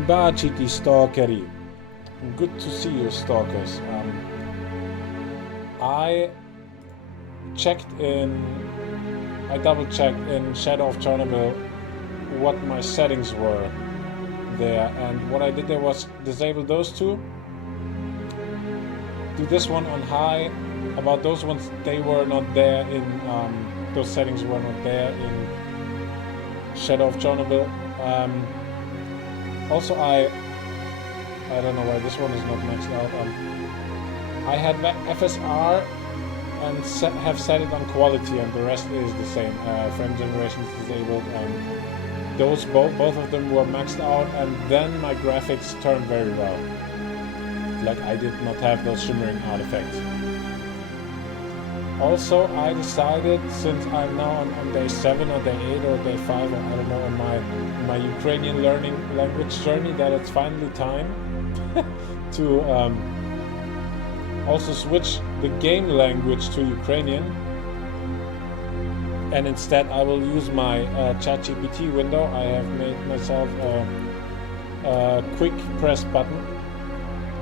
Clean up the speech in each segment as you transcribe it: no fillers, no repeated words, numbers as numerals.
Radi baciti, stalkeri. Good to see you, stalkers. I double-checked in Shadow of Chernobyl what my settings were there, and what I did there was disable those two, do this one on high. About those ones, they were not there in those settings were not there in Shadow of Chernobyl. Also, I don't know why this one is not maxed out. I had FSR and have set it on quality, and the rest is the same. Frame generation is disabled, and those both of them were maxed out, and then my graphics turned very well. Like, I did not have those shimmering artifacts. Also, I decided, since I'm now on day 7 or day 8 or day 5, or I don't know, on my Ukrainian learning language journey, that it's finally time to also switch the game language to Ukrainian. And instead I will use my ChatGPT window. I have made myself a quick press button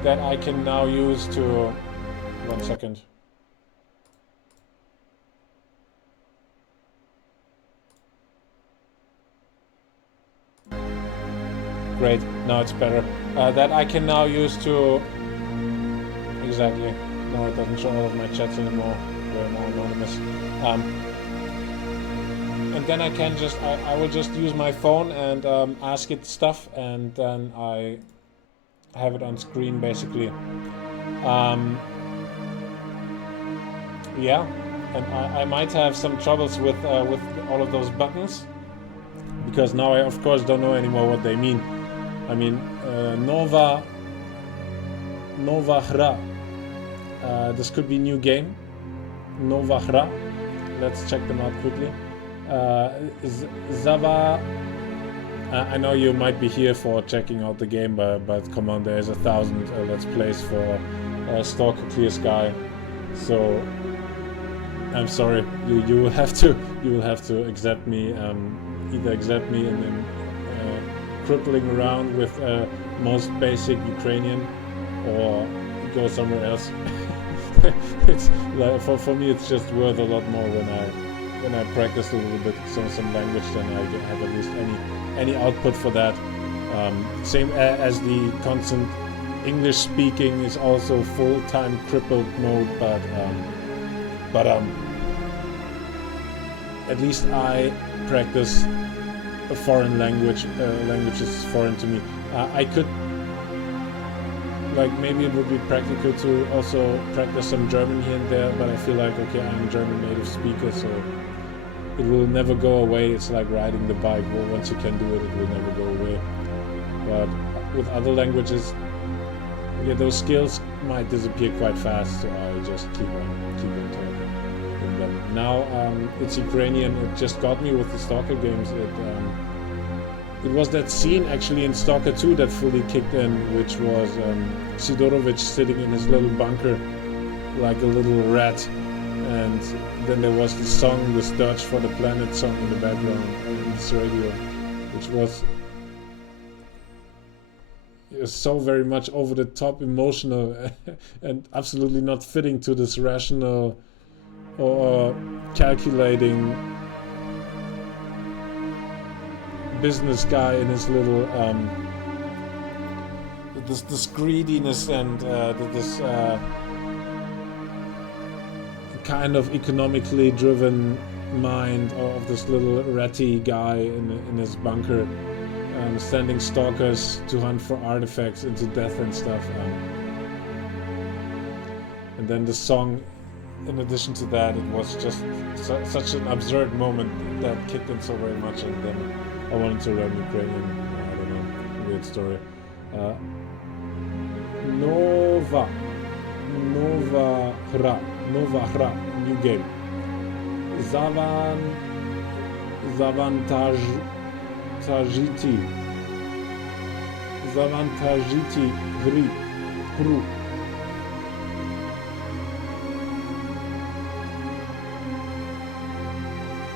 that I can now use to... 1 second. Great, now it's better. That I can now use to... Exactly. No, it doesn't show all of my chats anymore. They're more anonymous. And then I can just... I will just use my phone and ask it stuff, and then I have it on screen, basically. Yeah, and I might have some troubles with all of those buttons, because now I, of course, don't know anymore what they mean. I mean, Nova Hra. This could be new game. Nova Hra. Let's check them out quickly. Zava. I know you might be here for checking out the game, but come on, there's 1,000 Let's Plays for Stalker Clear Sky. So I'm sorry, you will have to accept me. Either accept me in crippling around with most basic Ukrainian, or go somewhere else. It's like, for me, it's just worth a lot more when I practice a little bit some language, then I have at least any output for that. Same as the constant English speaking is also full-time crippled mode, but at least I practice a foreign language. Language is foreign to me. I could, like, maybe it would be practical to also practice some German here and there, but I feel like, okay, I'm a German native speaker, so it will never go away. It's like riding the bike. Well, once you can do it, it will never go away. But with other languages, yeah, those skills might disappear quite fast, so I just keep on talking. But now it's Ukrainian. It just got me with the Stalker games. It was that scene actually in Stalker 2 that fully kicked in, which was Sidorovich sitting in his little bunker like a little rat, and then there was the song, the Dirge for the Planet song in the background on this radio, which was so very much over the top emotional and absolutely not fitting to this rational or calculating business guy in his little this greediness and this kind of economically driven mind of this little ratty guy in his bunker, sending stalkers to hunt for artifacts into death and stuff, and then the song. In addition to that, it was just such an absurd moment that kicked in so very much, and then I wanted to learn Ukrainian. I don't know, weird story. Nova Hra, new game. Zavantajiti Hru.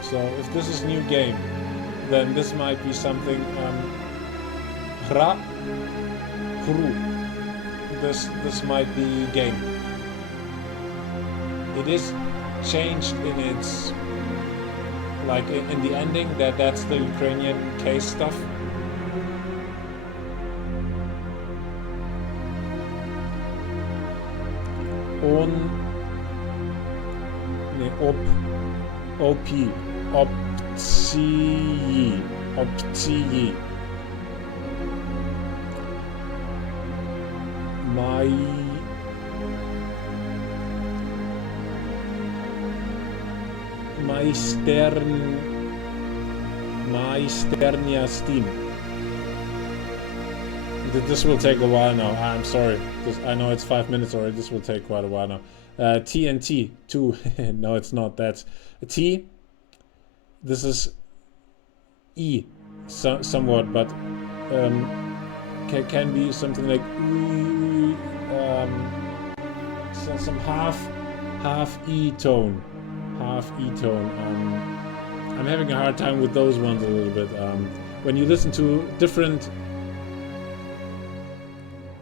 So if this is new game, then this might be something Hra, hru. This might be game. It is changed in its, like in the ending, that's the Ukrainian case stuff. Opcji. Majsternia Steam. This will take a while now. I'm sorry. I know it's 5 minutes already. This will take quite a while now. TNT 2. No, it's not. That's T. This is E, somewhat, but can be something like some half E tone. I'm having a hard time with those ones a little bit. When you listen to different,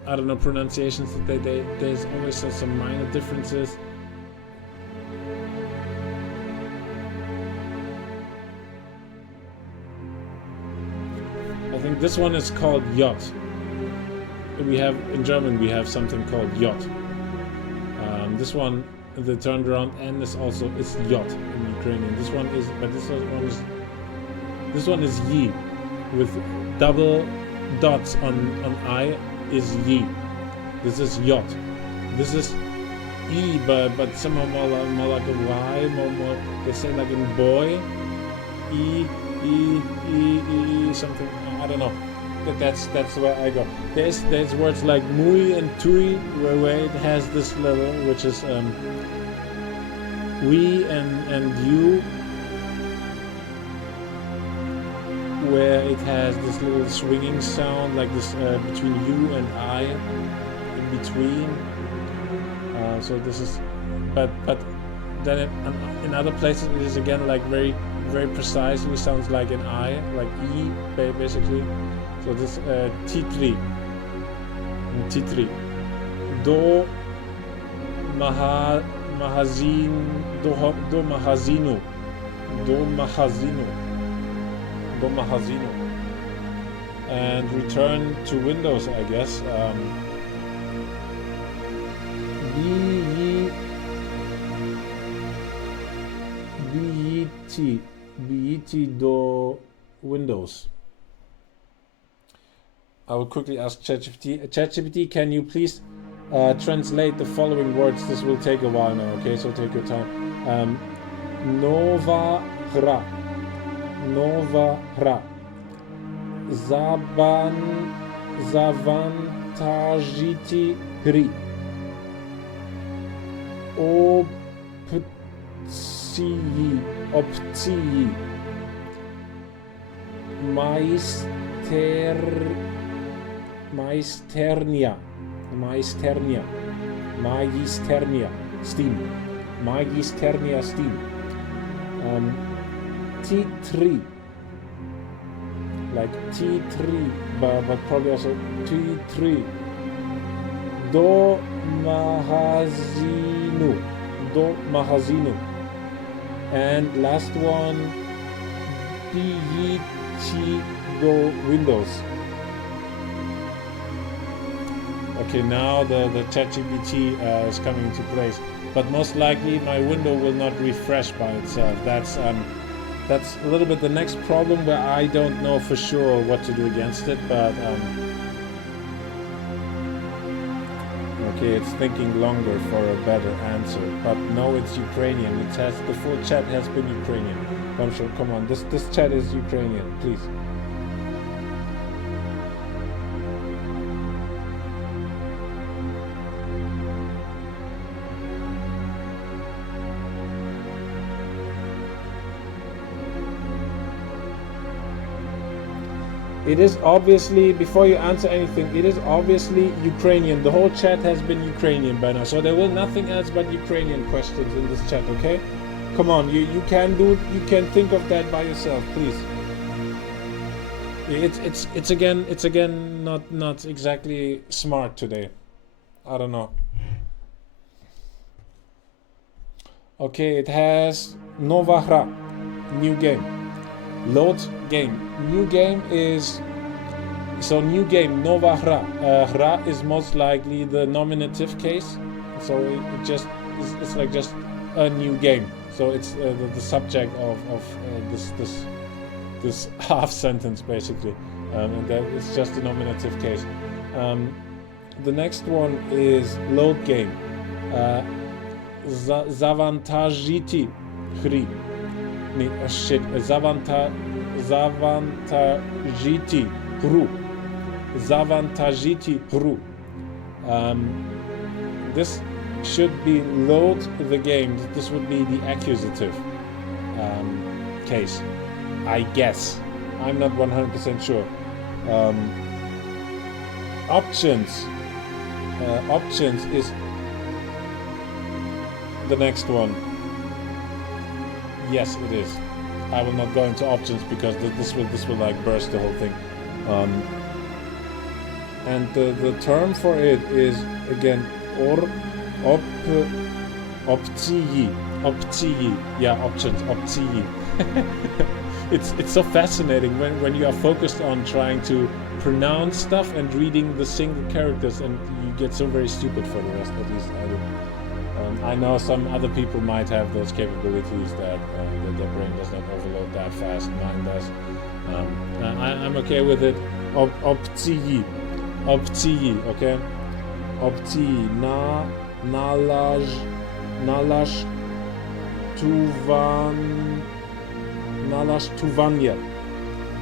I don't know, pronunciations, there's always some minor differences. I think this one is called yacht. In German we have something called yacht. This one, the turned around N is yacht in Ukrainian. This one is yi, with double dots on I is yi. This is yacht. This is E, but somehow more like a Y, more they say like in boy, E something, I don't know. That's where I go. There's words like muy and tui where it has this level, which is we and you, where it has this little swinging sound like this between you and I, in between. So this is, but then in other places it is again like very precisely sounds like an I, like E basically. So this T3 do mahazino, and return to Windows, I guess. BET do Windows. I will quickly ask ChatGPT. ChatGPT, can you please translate the following words? This will take a while now, okay? So take your time. Nova hra. Zavantajiti hry. Opcji. Magisternia Steam. T3, like T3, but probably also T3. Do mahazinu. And last one, do Windows. Okay, now the ChatGPT is coming into place, but most likely my window will not refresh by itself. That's a little bit the next problem, where I don't know for sure what to do against it, but okay, it's thinking longer for a better answer. But no, it's Ukrainian. The full chat has been Ukrainian. Come on, this chat is Ukrainian, please. It is obviously, before you answer anything, it is obviously Ukrainian. The whole chat has been Ukrainian by now, so there will nothing else but Ukrainian questions in this chat, okay? Come on, you can think of that by yourself, please. It's again not exactly smart today. I don't know. Okay, it has Nova hra, new game. Load game. New game is so new game Nova hra. Hra is most likely the nominative case. So it just it's like just a new game. So it's the subject of this half sentence basically, and that it's just a nominative case. The next one is load game. Zavantagiti hry. Zavantagiti hru. Zavantagiti hru. This should be load the game. This would be the accusative case, I guess. I'm not 100% sure. Options. Options is the next one. Yes, it is. I will not go into options because this will like burst the whole thing. And the term for it is again opcji. Yeah, options. Opcji. It's so fascinating when you are focused on trying to pronounce stuff and reading the single characters, and you get so very stupid for the rest. At least I do. I know some other people might have those capabilities that their brain does not overload that fast. Mine does. I'm okay with it. Opcji. Okay. Opcji.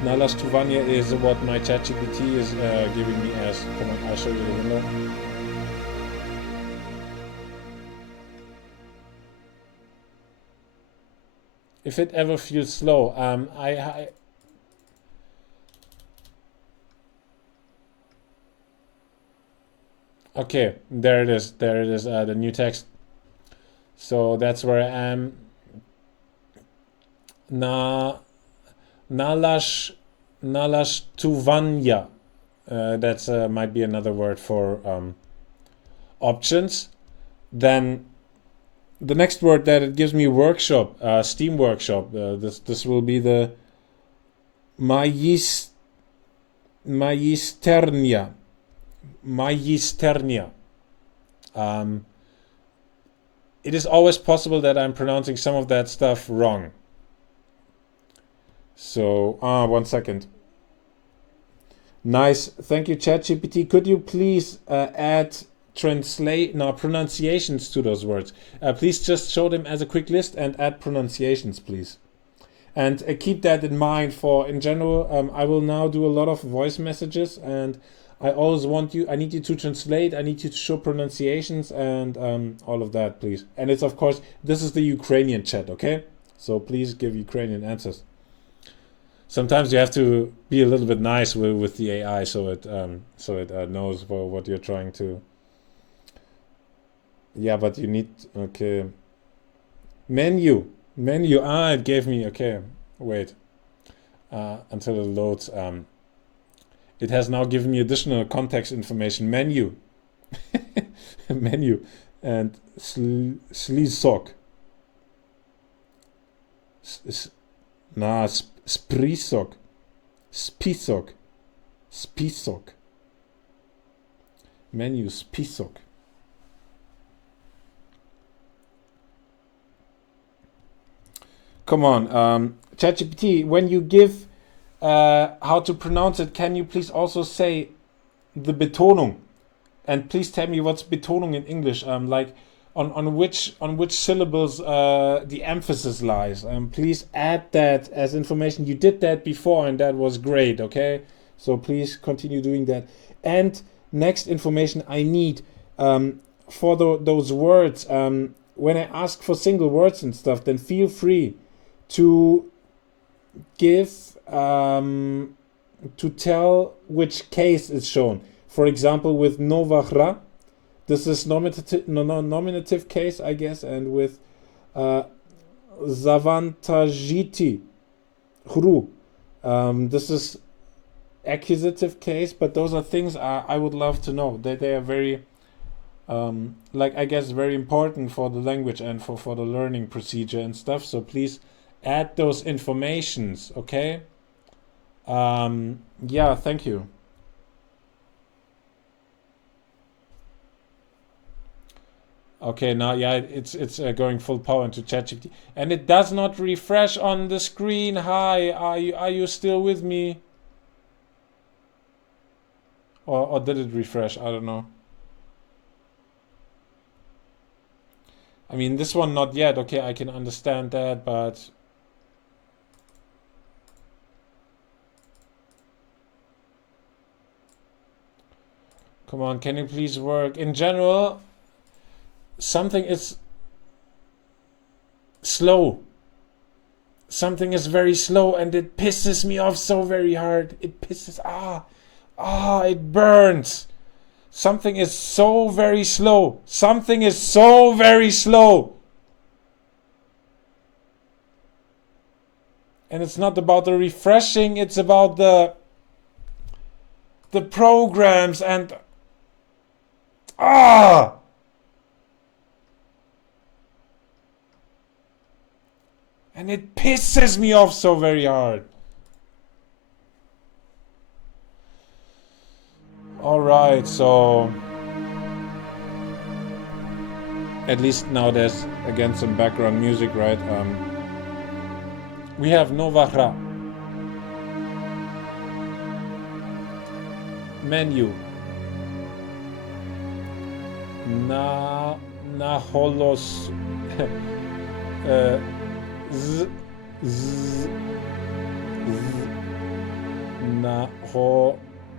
Nalashtovanie is what my ChatGPT is giving me as. Come on, I'll show you the window. If it ever feels slow, okay, there it is. There it is. The new text. So that's where I am. Nalashtovania. That's might be another word for options. Then the next word that it gives me workshop, Steam Workshop. This will be the Magisternia. It is always possible that I'm pronouncing some of that stuff wrong. So, 1 second. Nice, thank you, ChatGPT. Could you please add pronunciations to those words? Please just show them as a quick list and add pronunciations, please. And keep that in mind for, in general, I will now do a lot of voice messages, and I always I need you to translate, I need you to show pronunciations and all of that, please. And it's, of course, this is the Ukrainian chat, okay? So please give Ukrainian answers. Sometimes you have to be a little bit nice with the AI so it knows what you're trying to. Yeah, but you need, okay. Menu. It gave me, okay, wait. Until it loads. It has now given me additional context information. Menu. Menu. And slizok. Sprisok. Spisok. Menu spisok. Come on, ChatGPT, when you give how to pronounce it, can you please also say the Betonung? And please tell me what's Betonung in English. Like on which syllables the emphasis lies. Please add that as information. You did that before and that was great, okay? So please continue doing that. And next information I need for those words, when I ask for single words and stuff, then feel free to give to tell which case is shown. For example, with Nova hra, this is nominative case, I guess, and with Zavantagiti hru, this is accusative case, but those are things I would love to know. They are very, like, I guess, very important for the language and for the learning procedure and stuff. So please add those informations, okay? Yeah, thank you. Okay, now yeah, it's going full power into ChatGPT, and it does not refresh on the screen. Hi, are you still with me? Or did it refresh? I don't know. I mean, this one not yet. Okay, I can understand that, but come on, can you please work? In general, something is slow. Something is very slow, and it pisses me off so very hard. It pisses, it burns. Something is so very slow. Something is so very slow. And it's not about the refreshing, it's about the programs and and it pisses me off so very hard. Alright, so at least now there's again some background music, right? We have Novahra. Menu. Naholos.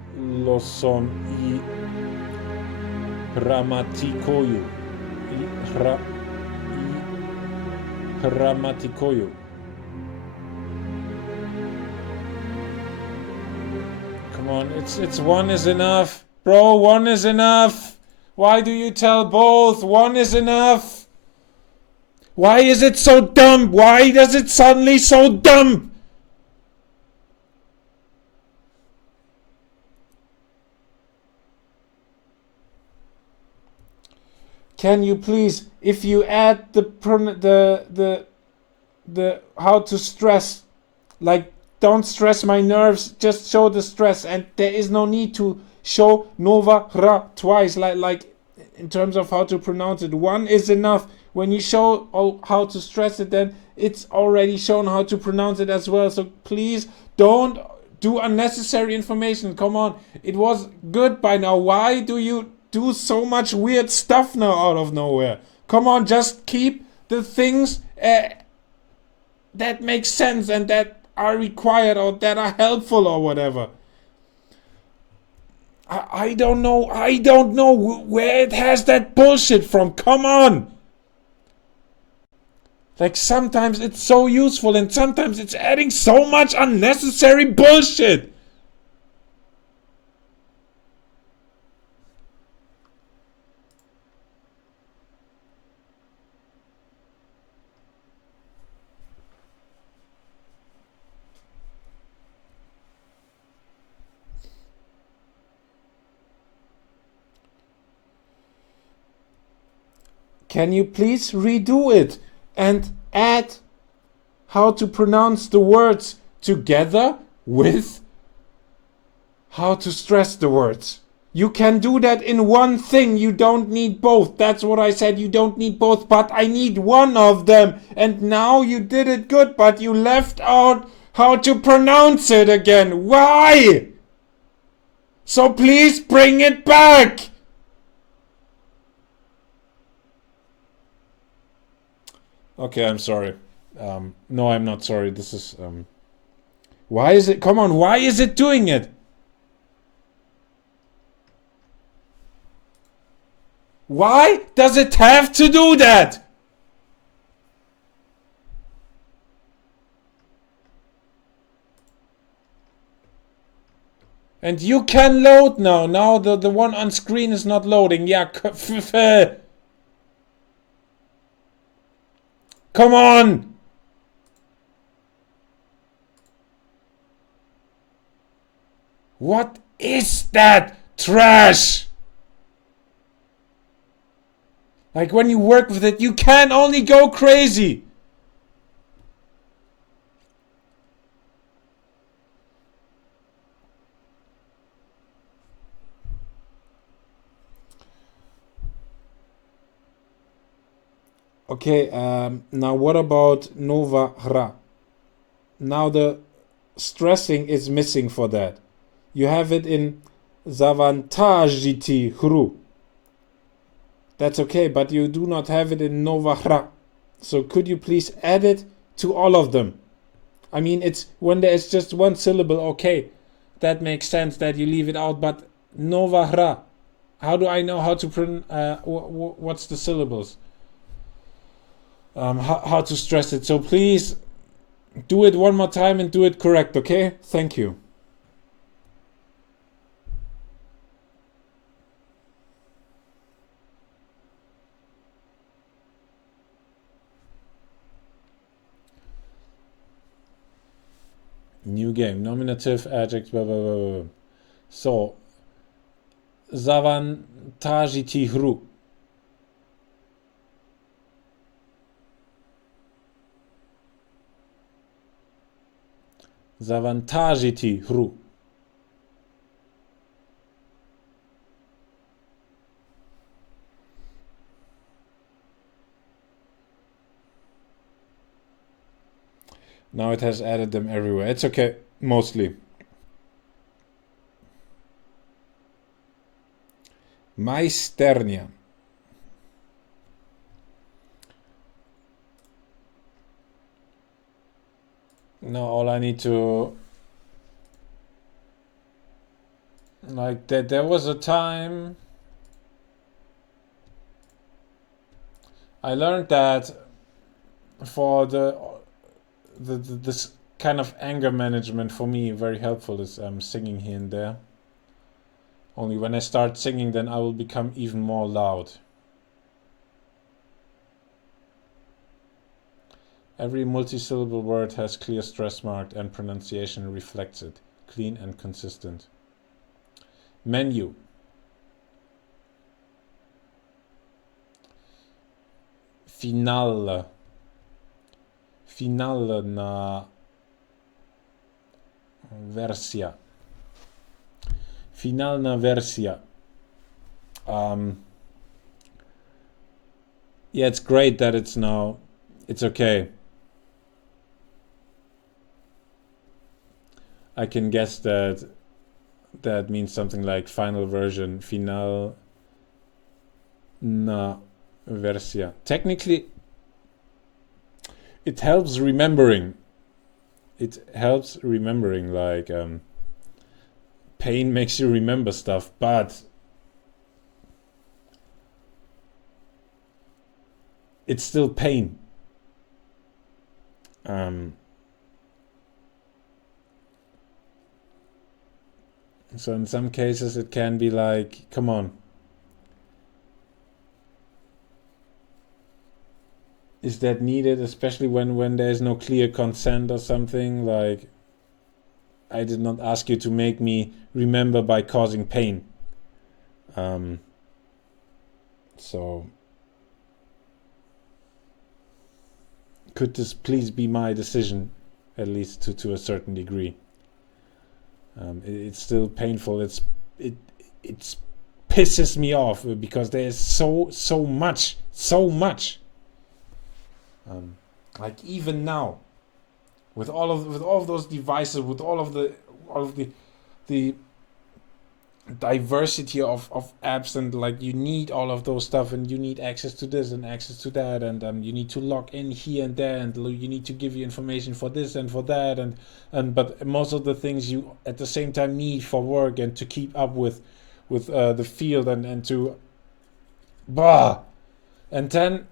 Naholoson I Hramatikoyu. Hramatikoyu. Come on, it's one is enough. Bro, one is enough. Why do you tell both? One is enough. Why is it so dumb? Why does it suddenly so dumb? Can you please, if you add the how to stress, like, don't stress my nerves, just show the stress, and there is no need to show Nova Ra twice, like in terms of how to pronounce it. One is enough. When you show how to stress it, then it's already shown how to pronounce it as well. So please don't do unnecessary information. Come on, it was good by now. Why do you do so much weird stuff now out of nowhere? Come on, just keep the things that make sense and that are required or that are helpful or whatever. I don't know where it has that bullshit from. Come on. Like, sometimes it's so useful and sometimes it's adding so much unnecessary bullshit. Can you please redo it and add how to pronounce the words together with how to stress the words? You can do that in one thing. You don't need both. That's what I said. You don't need both, but I need one of them. And now you did it good, but you left out how to pronounce it again. Why? So please bring it back. Okay, I'm sorry. No, I'm not sorry. This is... Why is it... Come on, why is it doing it? Why does it have to do that? And you can load now. Now the one on screen is not loading. Yeah, come on! What is that trash? Like when you work with it, you can only go crazy. Okay, now what about Nova Hra? Now the stressing is missing for that. You have it in Zavantagiti Hru. That's okay, but you do not have it in Nova Hra. So could you please add it to all of them? I mean, it's when there's just one syllable, okay, that makes sense that you leave it out, but Nova Hra, how do I know how to pronounce, what's the syllables? How to stress it. So please do it one more time and do it correct, okay? Thank you. New game. Nominative, adjective, blah, blah, blah, blah. So, Zavantagiti Hru. Zavantagiti Hru. Now it has added them everywhere. It's okay, mostly. Majsternia. No, all I need to... Like, there was a time... I learned that for this kind of anger management, for me, very helpful is singing here and there. Only when I start singing, then I will become even more loud. Every multi-syllable word has clear stress mark and pronunciation reflects it. Clean and consistent. Menu. Finale. Finalna wersja. Finalna wersja. Yeah, it's great that it's now... It's okay. I can guess that that means something like final version, finalna wersja. Technically, it helps remembering. It helps remembering, like pain makes you remember stuff, but it's still pain. So in some cases it can be like, come on. Is that needed, especially when there's no clear consent or something? Like, I did not ask you to make me remember by causing pain. So could this please be my decision, at least to a certain degree? It's still painful. It pisses me off because there is so much. Like even now, with all of those devices, with all of the diversity of apps, and like you need all of those stuff, and you need access to this and access to that, and you need to log in here and there, and you need to give you information for this and for that, and but most of the things you at the same time need for work and to keep up with the field and to and then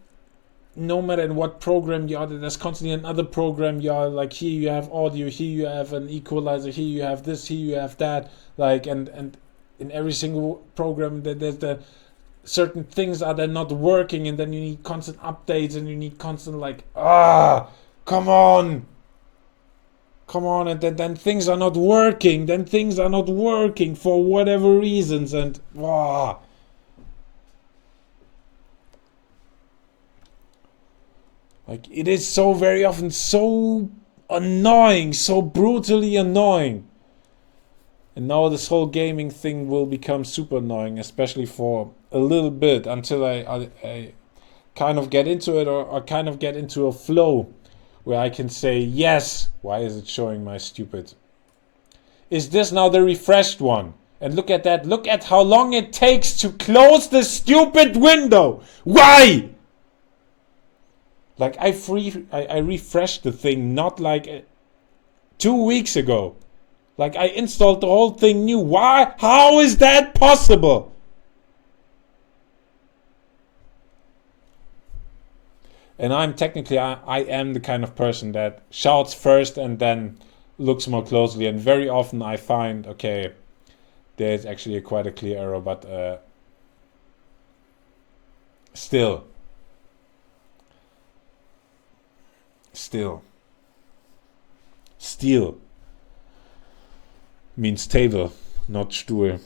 no matter in what program you are, there's constantly another program. You are like, here you have audio, here you have an equalizer, here you have this, here you have that, like and in every single program there's the certain things are then not working, and then you need constant updates, and you need constant like, come on. come on, and then things are not working. Then things are not working for whatever reasons, and wow. Like, it is so very often so annoying, so brutally annoying. And now this whole gaming thing will become super annoying, especially for a little bit, until I kind of get into it, or kind of get into a flow where I can say, yes, why is it showing my stupid? Is this now the refreshed one? And look at that, look at how long it takes to close the stupid window. Why? Like, I refreshed the thing not like 2 weeks ago. Like, I installed the whole thing new. Why? How is that possible? And I'm technically, I am the kind of person that shouts first and then looks more closely. And very often I find, okay, there's actually quite a clear error, but still means table, not Stuhl.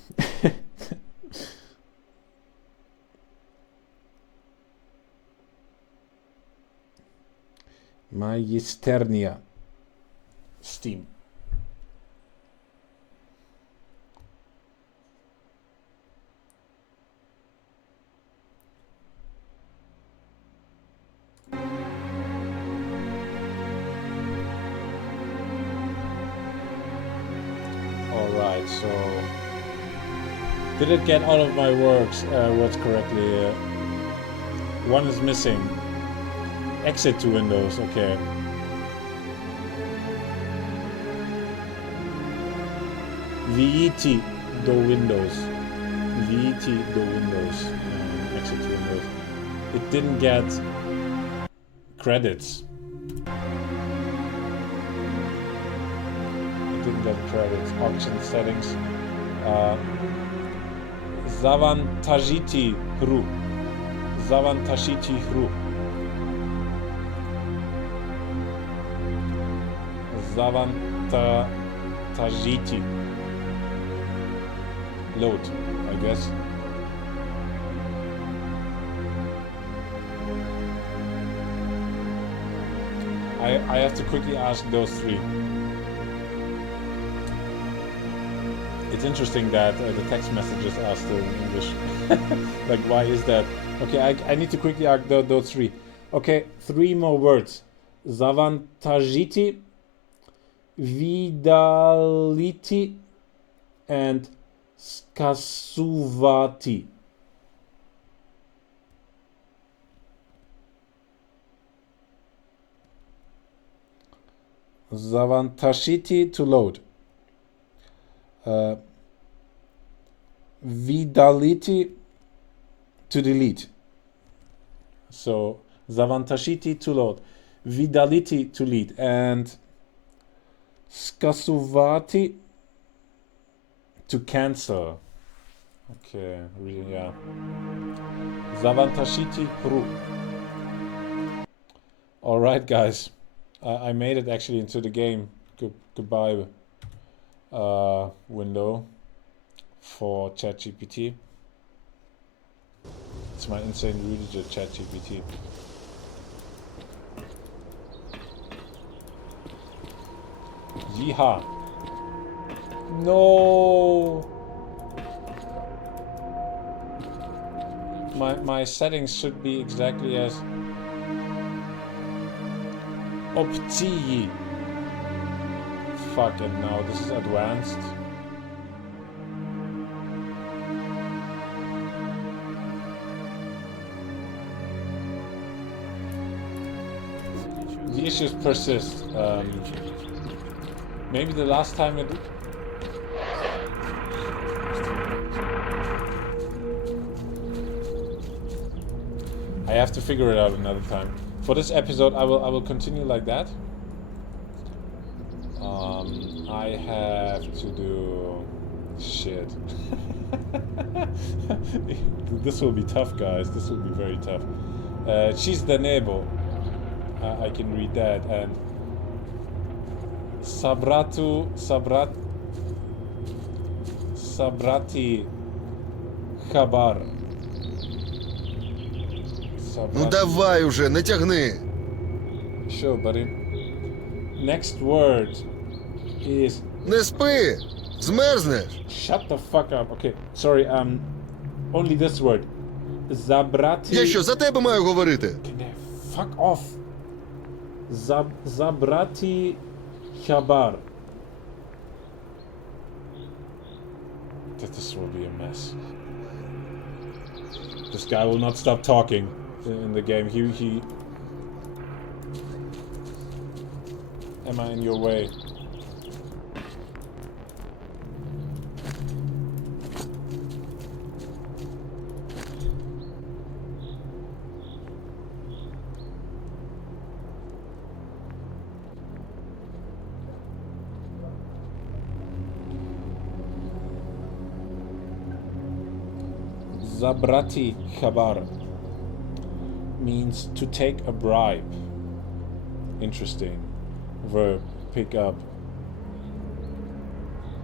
Magisternia. Steam. Alright, so did it get all of my words correctly? One is missing. Exit to Windows, okay. VET do Windows. VET do Windows. Exit to Windows. It didn't get credits. Didn't get credits. Option settings. Zavantagiti Hru. Zavantagiti Hru. Zavantagiti. Load, I guess. I have to quickly ask those three. It's interesting that the text messages are still in English. Like, why is that? Okay, I need to quickly ask those three. Okay, 3 more words. Zavantagiti, Vidaliti, and Skasuvati. Zavantagiti to load. Vidaliti to delete. So Zavantagiti to load, Vidaliti to lead, and Skasuvati to cancel. Okay, yeah. Zavantagiti Hru. Alright, guys. I made it actually into the game. Goodbye. Window for ChatGPT. It's my Insaneruediger ChatGPT. Yeehaw! No! My settings should be exactly as optii. Fucking no, this is advanced. The issues persist. Maybe the last time it... I have to figure it out another time. For this episode, I will continue like that. I have to do shit. This will be tough, guys. This will be very tough. She's the Nebo. I can read that, and Sabrati Khabar. Ну давай уже, не тягни. Sure, buddy. Next word is... Не спи! Змерзнеш! Shut the fuck up. Okay, sorry, only this word. Zabrati... Я що, за тебе маю говорити? Can they fuck off? Zabrati Khabar. This will be a mess. This guy will not stop talking in the game. He... Am I in your way? Zabrati Khabar means to take a bribe. Interesting. Verb, pick up.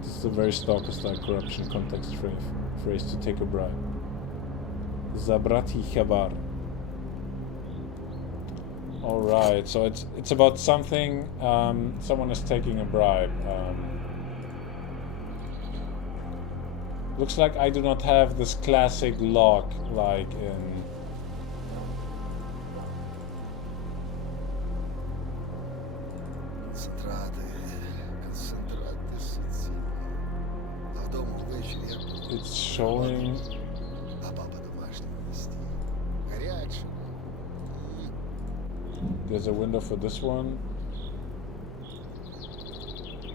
This is a very Stalker-style corruption context phrase to take a bribe. Zabrati Khabar. Alright, so it's about something, someone is taking a bribe. Looks like I do not have this classic lock like in... It's showing... There's a window for this one.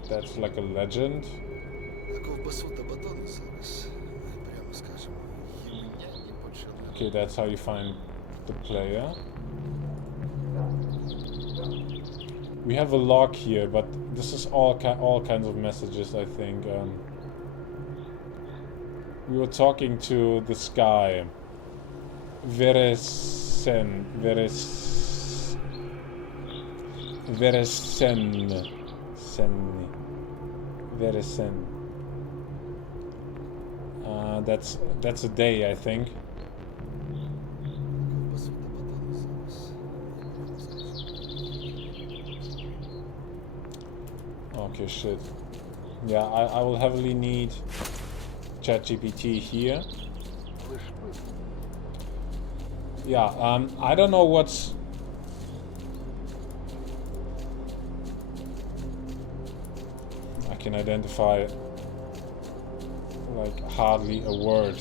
That's like a legend. Okay, that's how you find the player. We have a lock here, but this is all kinds of messages, I think. We were talking to this guy. Veresen. That's a day, I think. Okay, shit. Yeah, I will heavily need ChatGPT here. Yeah, I don't know what's... I can identify like hardly a word.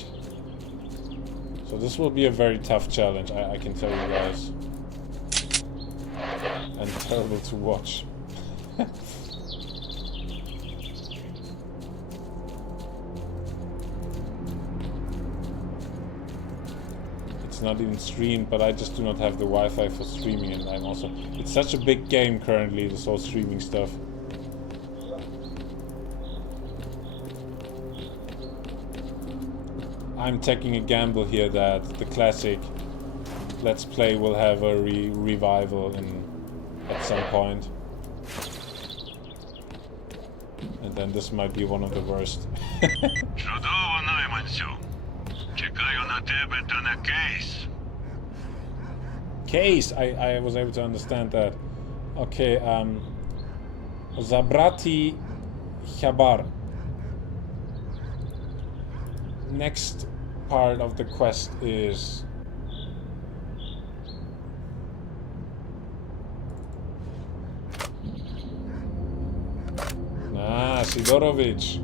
So this will be a very tough challenge, I can tell you guys. And terrible to watch. It's not even streamed, but I just do not have the Wi-Fi for streaming, and I'm also... It's such a big game currently, this whole streaming stuff. I'm taking a gamble here that the classic Let's Play will have a revival at some point. And then this might be one of the worst. Чудово, найманцю. Чекаю на тебе та на кейс. Case, I was able to understand that. Okay, Zabrati Khabar. Next part of the quest is Sidorovich.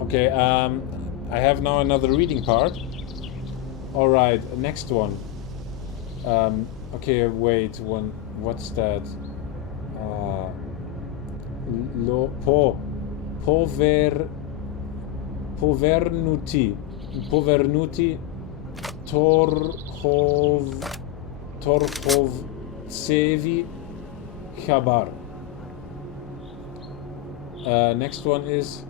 Okay, I have now another reading part. Alright, next one. Okay, wait, what's that? Povernuti Torhovtsevi Khabar. Next one is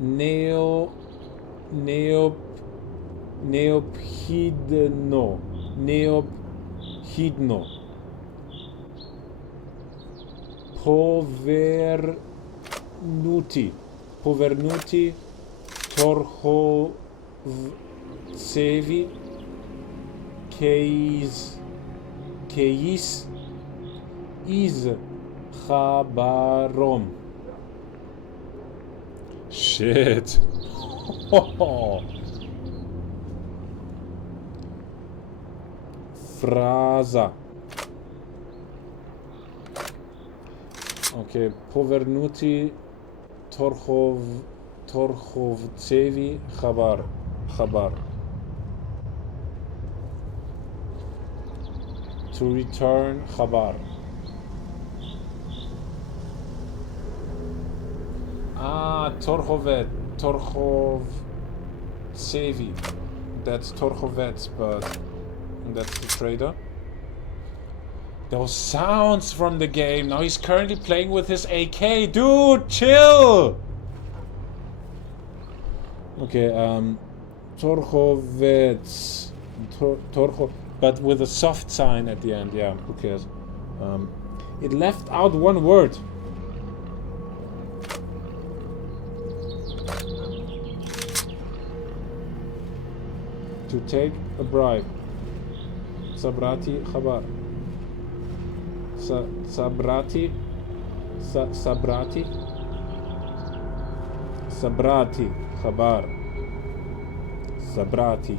Neophidno. Povernuti. Povernuti. Torhovtsevi. Keis. Iz Chabarom. Shit. Fraza. Okay, Povernuti Torhovtsevi Chabar. To return Chabar. Torhovtsevi. That's Torhovets, but that's the trader. Those sounds from the game. Now he's currently playing with his AK. Dude, chill! Okay, Torhovets. But with a soft sign at the end. Yeah, who cares? It left out one word. To take a bribe. Sabrati Khabar. Sabrati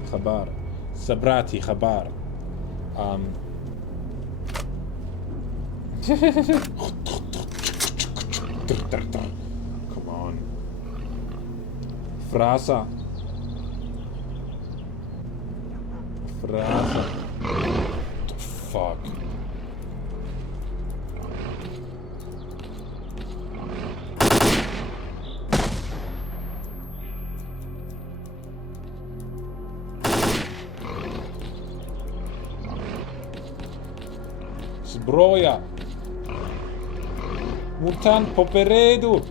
Khabar. Sabrati Khabar. Come on. Frasa. What the fuck? Zbroja. Mutant poperedu.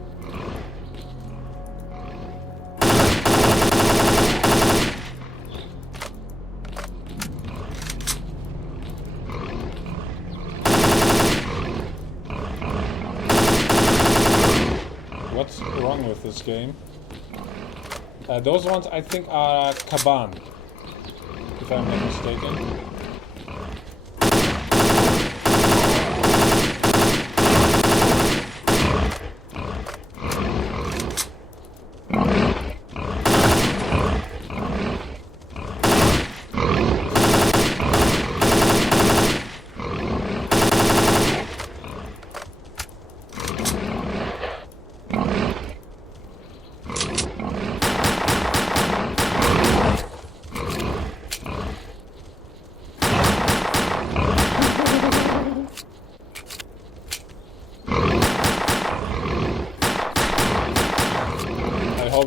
What's wrong with this game? Those ones I think are Kaban, if I'm not mistaken.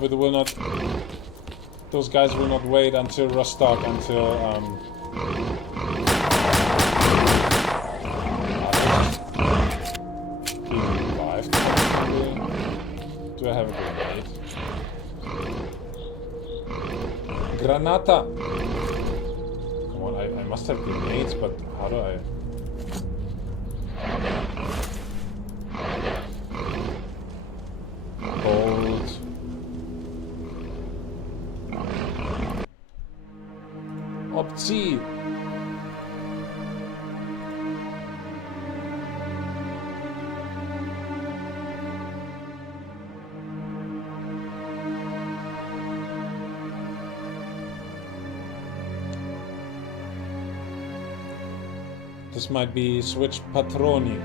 It will not. Those guys will not wait until Rostock until revived. Do I have a grenade? Granata. Come on, I must have grenades, but how do I? Hold. Opcji. This might be switch patroni.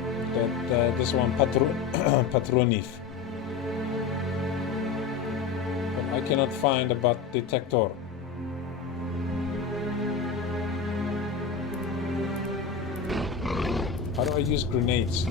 This one patronif. But I cannot find a butt detector. How do I use grenades?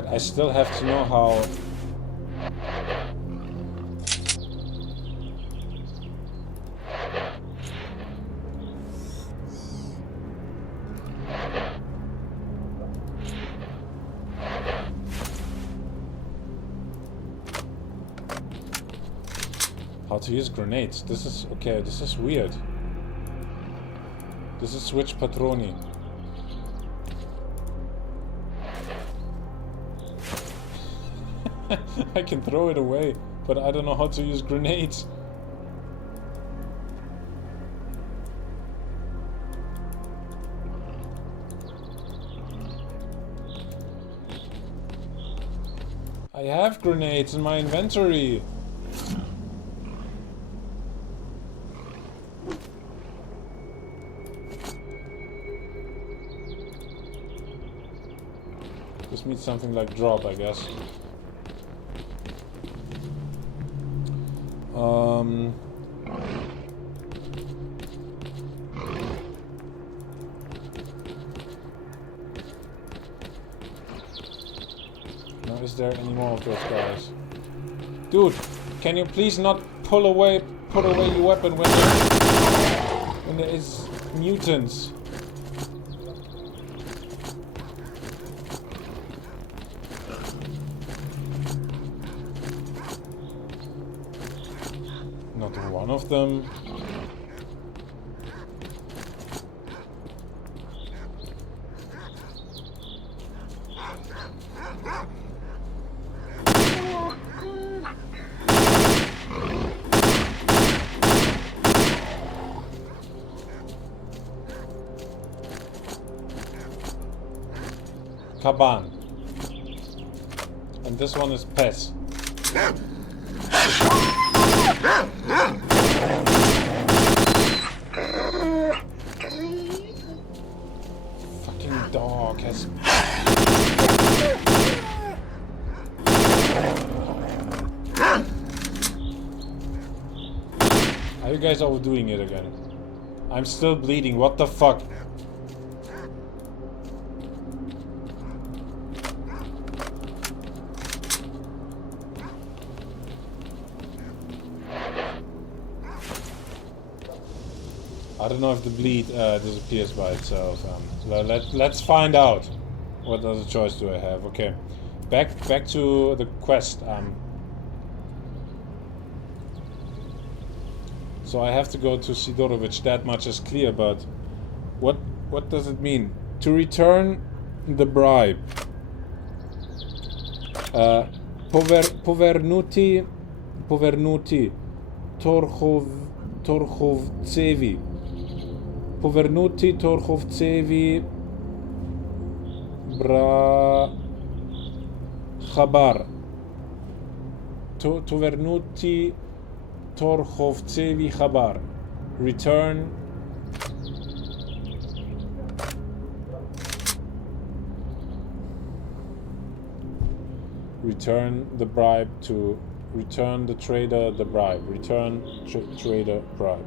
But I still have to know how... How to use grenades. This is... okay, this is weird. This is switch patroni. I can throw it away, but I don't know how to use grenades. I have grenades in my inventory. This means something like drop, I guess. Now, is there any more of those guys? Dude, can you please not put away your weapon when there is mutants? Not one of them. Kaban. And this one is Pes. Fucking dog has... Are you guys overdoing it again? I'm still bleeding, what the fuck? I don't know if the bleed disappears by itself. Let's find out. What other choice do I have? Okay, back to the quest. So I have to go to 𝔸𝕉𝕉. That much is clear. But what does it mean? To return the bribe. Povernuti 𝔸𝕉𝕉𝕉. Povernuti 𝔸𝕉𝕉𝕉 khabar. Povernuti 𝔸𝕉𝕉𝕉 khabar. Return the bribe to... Return the trader the bribe. Return trader bribe.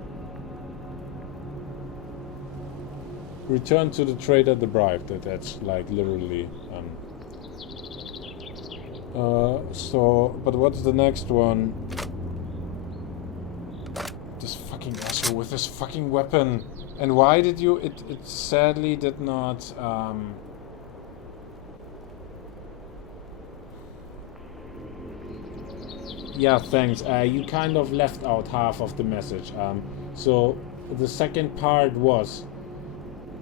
Return to the trader the bribe. That's like literally. So, but what's the next one? This fucking asshole with this fucking weapon. And why did you? It sadly did not. Yeah, thanks. You kind of left out half of the message. So the second part was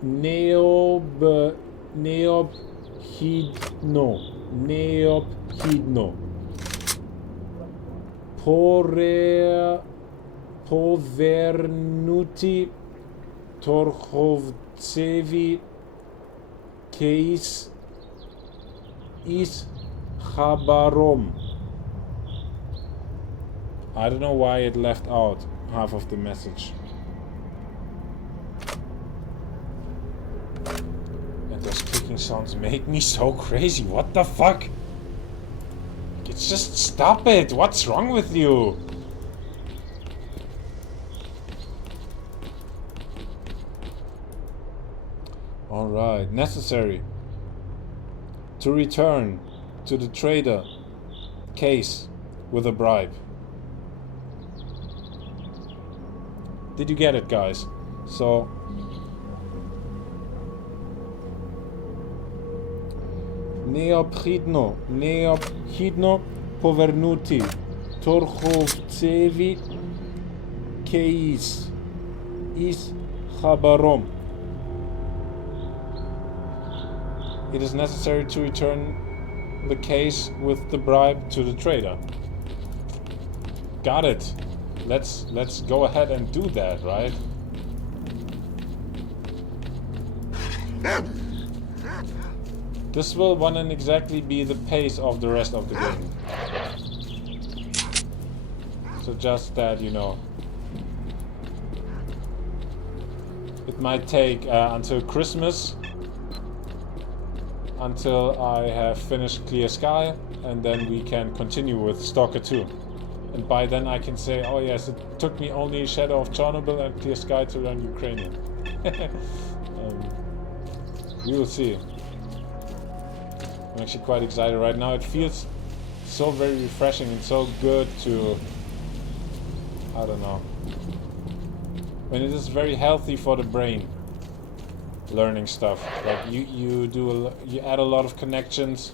𝔸𝕉𝕉𝕉 Povernuti 𝔸𝕉𝕉𝕉 case is chabarom. I don't know why it left out half of the message. And those clicking sounds make me so crazy. What the fuck? It's just stop it. What's wrong with you? Alright, necessary. To return to the trader case with a bribe. Did you get it, guys? So 𝔸𝕟𝕟𝕟𝕒 povernuti 𝔸𝕟𝕟𝕟𝕒 𝕸𝕟𝕟𝕟𝕒. It is necessary to return the case with the bribe to the trader. Got it. Let's go ahead and do that, right? This will won't exactly be the pace of the rest of the game. So just that, you know. It might take until Christmas, until I have finished Clear Sky, and then we can continue with Stalker 2. And by then I can say, oh yes, it took me only Shadow of Chernobyl and Clear Sky to learn Ukrainian. We will see. I'm actually quite excited right now. It feels so very refreshing and so good to, I don't know, when it is very healthy for the brain, learning stuff. Like you add a lot of connections,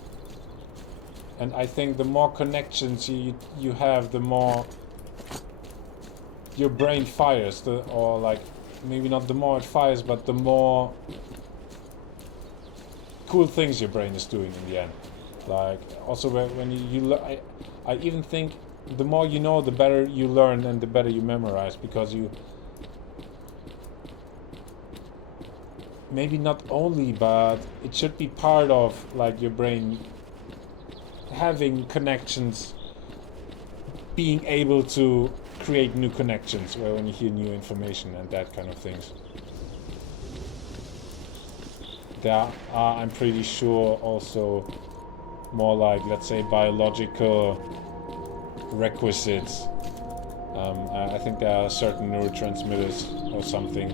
and I think the more connections you have, the more your brain fires. Or like, maybe not the more it fires, but the more cool things your brain is doing in the end. Like also when I even think the more you know, the better you learn and the better you memorize, because you maybe not only, but it should be part of like your brain having connections, being able to create new connections when you hear new information and that kind of things. There are, I'm pretty sure, also more like, let's say, biological requisites. I think there are certain neurotransmitters or something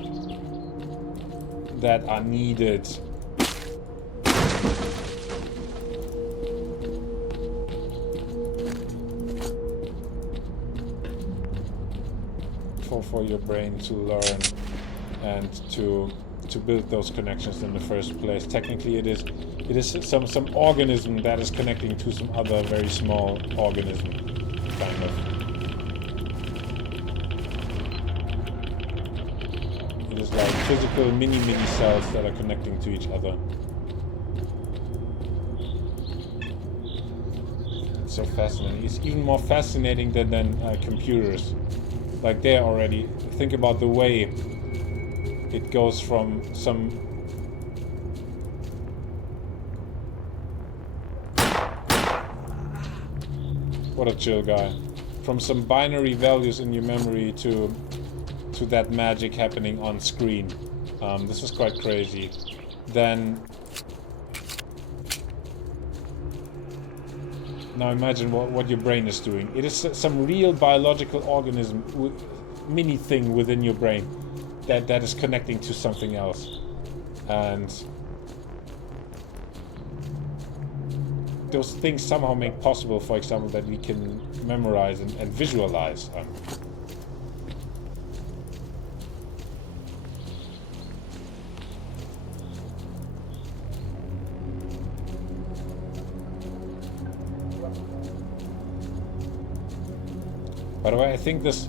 that are needed for your brain to learn and to build those connections in the first place. Technically it is some organism that is connecting to some other very small organism, kind of. It is like physical mini cells that are connecting to each other. It's so fascinating. It's even more fascinating than computers. Like they already think about the way it goes from some what a chill guy, from some binary values in your memory to that magic happening on screen. This is quite crazy. Then now imagine what your brain is doing. It is some real biological organism, mini thing within your brain that is connecting to something else, and those things somehow make possible, for example, that we can memorize and visualize. By the way, I think this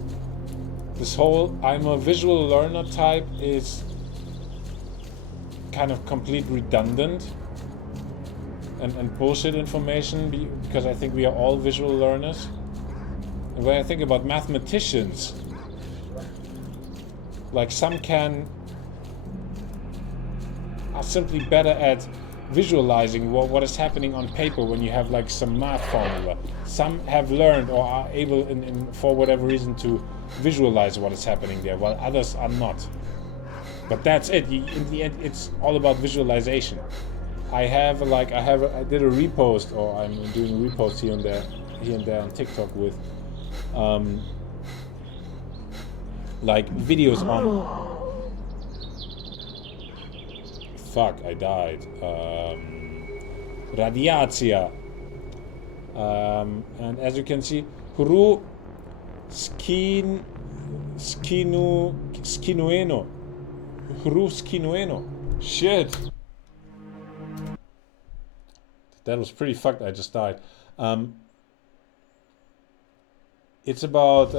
whole I'm a visual learner type is kind of complete redundant and bullshit information, because I think we are all visual learners. And when I think about mathematicians, like some are simply better at visualizing what is happening on paper when you have like some math formula. Some have learned or are able for whatever reason to visualize what is happening there, while others are not. But that's it. In the end, it's all about visualization. I did a repost, or I'm doing reposts here and there on TikTok with like videos on. Fuck, I died. Radiacja And as you can see, 𝔸𝕟𝕟𝕟𝕒 𝕸𝕟𝕟𝕒. Shit. That was pretty fucked. I just died. It's about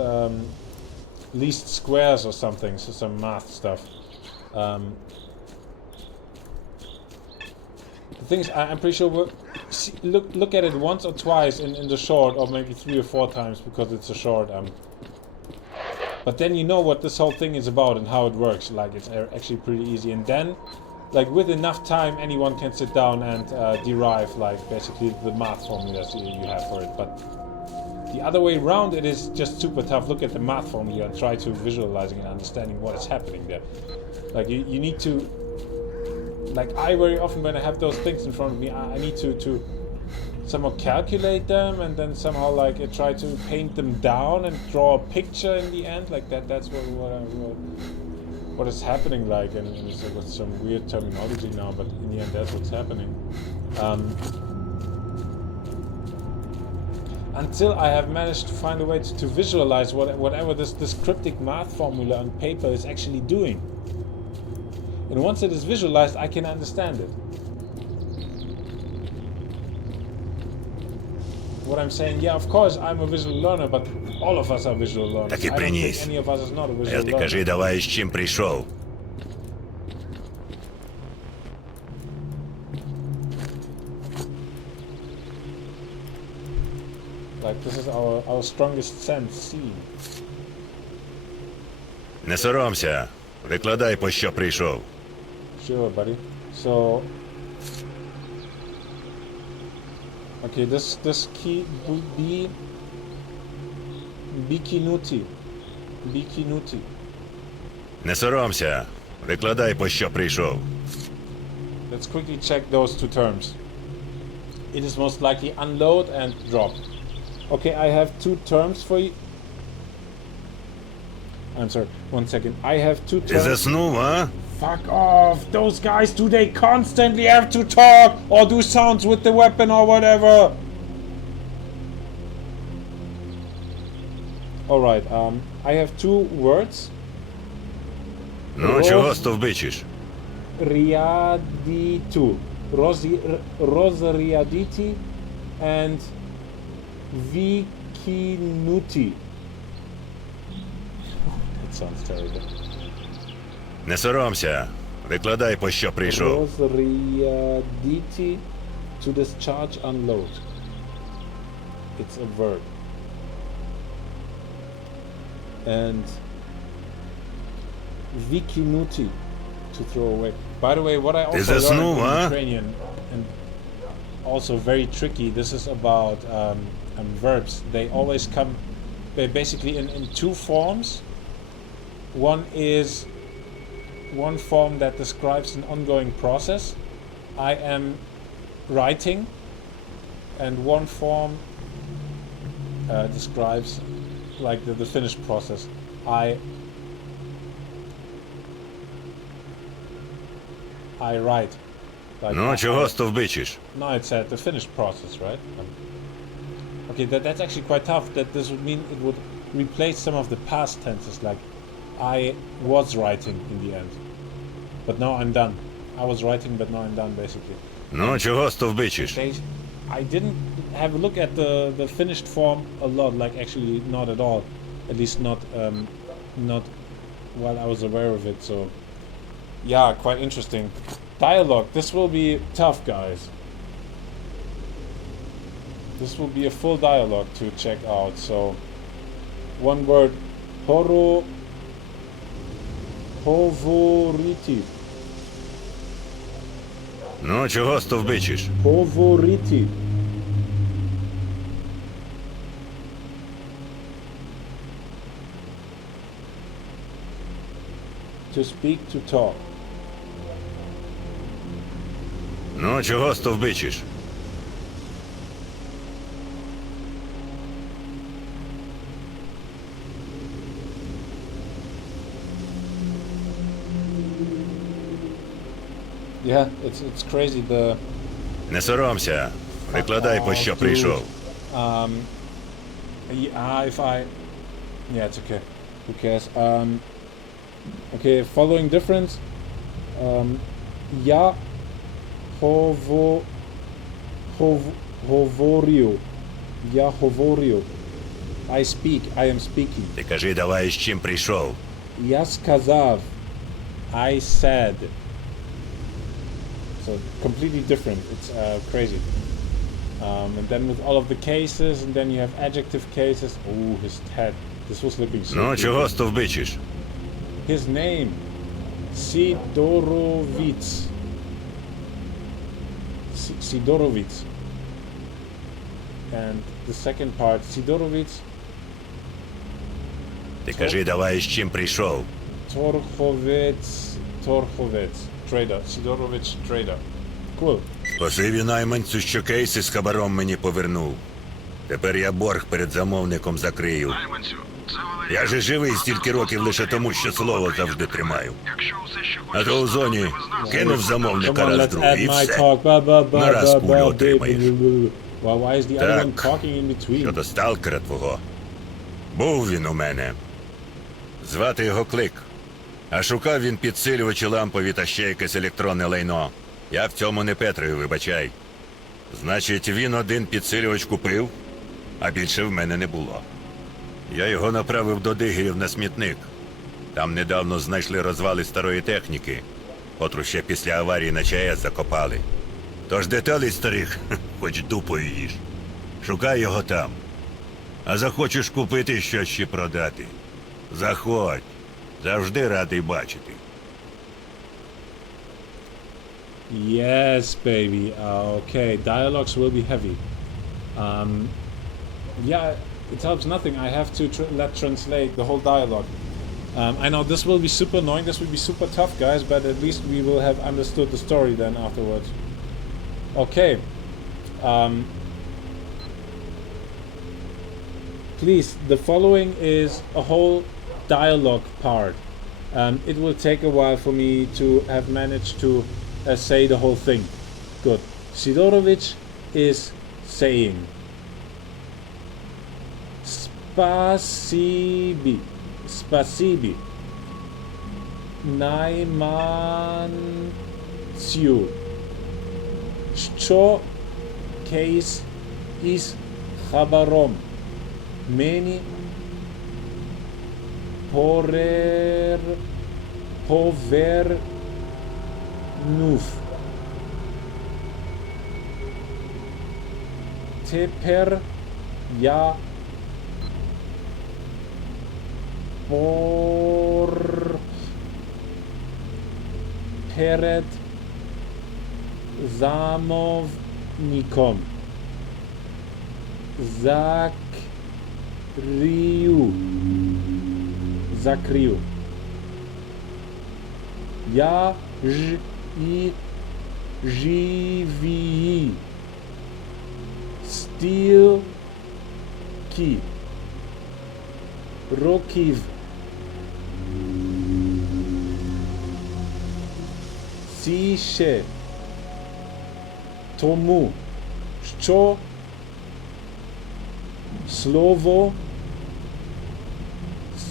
least squares or something, so some math stuff. The thing is, I'm pretty sure we'll look at it once or twice in the short, or maybe 3 or 4 times because it's a short. But then you know what this whole thing is about and how it works. Like, it's actually pretty easy. And then, like, with enough time, anyone can sit down and derive, like, basically the math formulas you have for it. But the other way around, it is just super tough. Look at the math formula and try to visualizing and understanding what is happening there. Like, you need to... Like, I very often, when I have those things in front of me, I need to somehow calculate them and then somehow, like, try to paint them down and draw a picture in the end. Like, that's what is happening, like, and it's with some weird terminology now, but in the end, that's what's happening. Until I have managed to find a way to visualize whatever this cryptic math formula on paper is actually doing. And once it is visualized, I can understand it. What I'm saying, yeah, of course, I'm a visual learner, but all of us are visual learners. Так и I don't think принись. any of us is not a visual Ты learner. кажи давай, с чем пришел. Like, this is our strongest sense, see. Не соромся. Викладай, по що прийшов. Sure, buddy. So, okay, this key be bikinuti. Не соромся. Викладай, по що прийшов. Let's quickly check those 2 terms. It is most likely unload and drop. Okay, I have 2 terms for you. I'm sorry, 1 second. I have 2 Ти terms. заснув, а? Fuck off! Those guys, do they constantly have to talk or do sounds with the weapon or whatever? Alright, I have 2 words. Ну, чого стовбичиш? Riaditu. Rosriaditi and Vikinuti. That sounds terrible. Не соромся. Викладай, по що прийшов. Rosriaditi, to discharge, unload. It's a verb. And Vikinuti, to throw away. By the way, what I also заснул, learned in а? Ukrainian, and also very tricky, this is about verbs. They always come basically in 2 forms. One is one form that describes an ongoing process. I am writing, and one form describes like the finished process. I write. Like, Ну, чого стовбичиш? no, it's the finished process, right? Okay, that's actually quite tough. That this would mean it would replace some of the past tenses, like I was writing in the end, but now I'm done. I was writing, but now I'm done, basically. Ну, чого стовбичиш? I didn't have a look at the finished form a lot, like actually not at all. At least not while I was aware of it, so yeah, quite interesting. Dialogue, this will be tough, guys. This will be a full dialogue to check out, so one word, Hovoriti. Ну, чого стовбичиш? Hovoriti. To speak, to talk. Ну, чого стовбичиш? Yeah, it's crazy. Не соромся. Викладай, по що Dude, прийшов. If I... Yeah, it's okay. Who cares? Okay, following difference. Ja говорю. Я говорю. I speak. I am speaking. Ти кажи давай, з чим прийшов. Я сказав. I said. So completely different. It's crazy. And then with all of the cases, and then you have adjective cases. Oh, his head. This was looking so Ну, good. чого стовбичиш? His name. Sidorovitz. Sidorovitz. And the second part, Sidorovitz. Ти кажи давай, з чим прийшов. Torchovets. Trader. Sidorovitz trader. Cool. Спасибі найманцю, що кейси з хабаром мені повернув. Тепер я борг перед замовником закрию. Найманцю, це Валерій. Я же живий стільки років лише тому, що слово завжди тримаю. Якщо все, що А то у зоні кинув Come замовника on, раз let's другий add і my все. talk. Нараз пулю отримаєш. Why is the other one Так, talking in between? щодо сталкера твого. Був він у мене. Звати його Клик. А шукав він підсилювачі лампові та ще якесь електронне лайно. Я в цьому не петрую, вибачай. Значить, він один підсилювач купив, а більше в мене не було. Я його направив до дигерів на смітник. Там недавно знайшли розвали старої техніки, котру ще після аварії на ЧАЕС закопали. Тож деталей старих, хоч дупою їж. Шукай його там. А захочеш купити щось чи продати? Заходь. Завжди радий бачити. Yes, baby. Okay, dialogues will be heavy. Yeah, it helps nothing. I have to translate the whole dialogue. I know this will be super annoying. This will be super tough, guys. But at least we will have understood the story then afterwards. Okay. Please, the following is a whole dialogue part. It will take a while for me to have managed to say the whole thing. Good. Sidorovitch is saying Spasibi Naimanciu Що кейс із хабаром мені повернув. Тепер я перед замовником закрию. Я ж і живі стільки років ще тому, що слово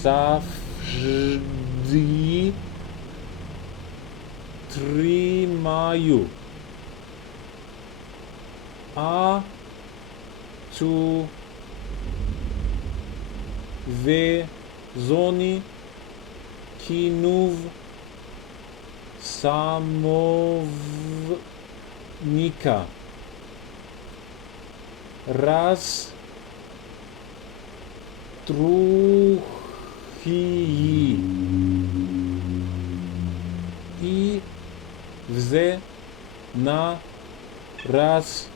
завжди тримаю. А цю в зоні кинув самовника. Раз трохи і вже на раз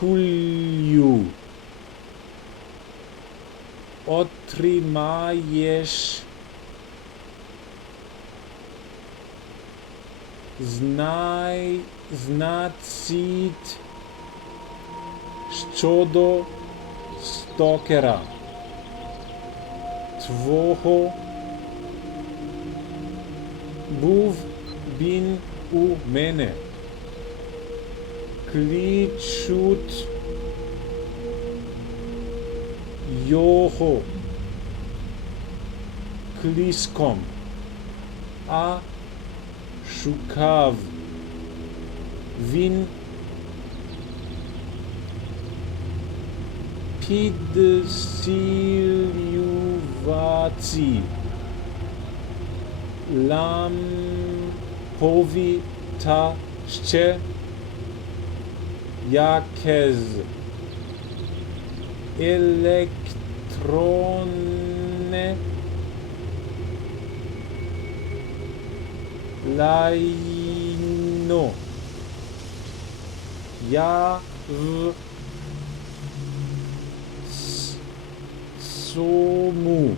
кулю отримаєш знацить щодо Стокера твого був він у мене. Кличуть його клиском, а шукав він підсилюваці лампові та ще якесь електронне лайно. Я в цьому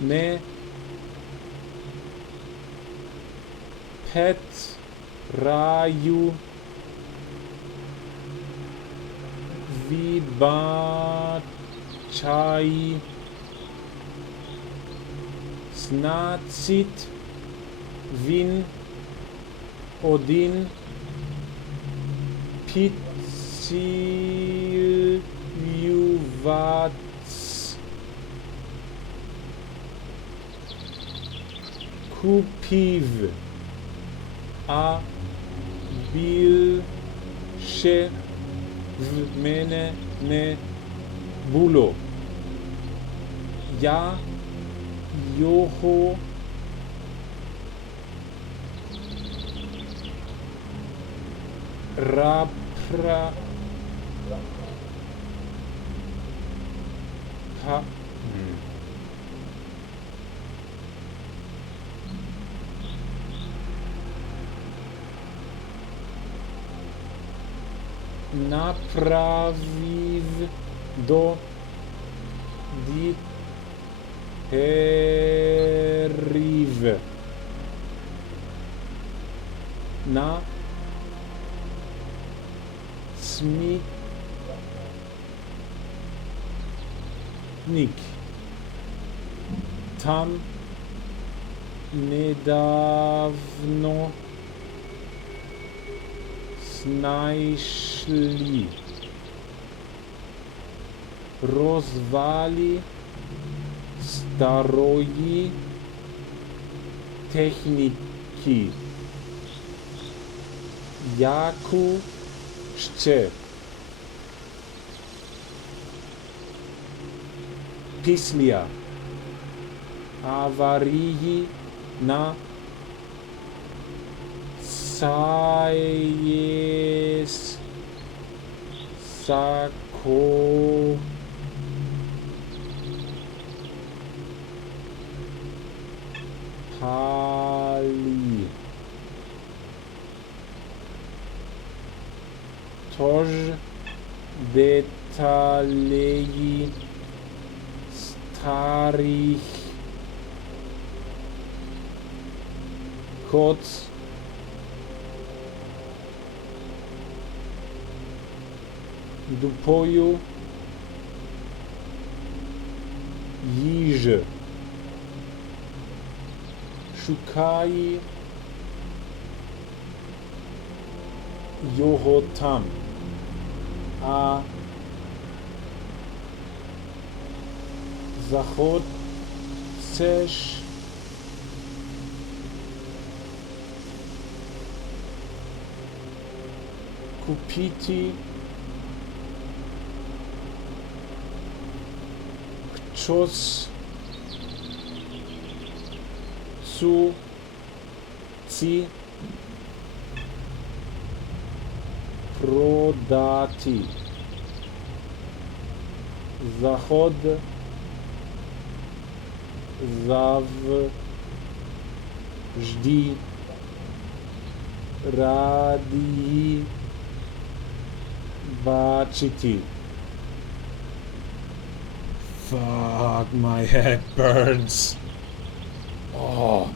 не Петраю відбачай, значить він один підсилювац купив, а більше в мене не було. Я його рапра направив до дітерів на смітник. Там недавно знайшли розвалі старої техніки, яку ще після аварії на САЕС закопали. Тож деталей старих код дупою їжі. Шукає його там, а заход chcesz купити щось цю ці продати. Заход завжди раді бачити. Fuck, my head burns. Oh.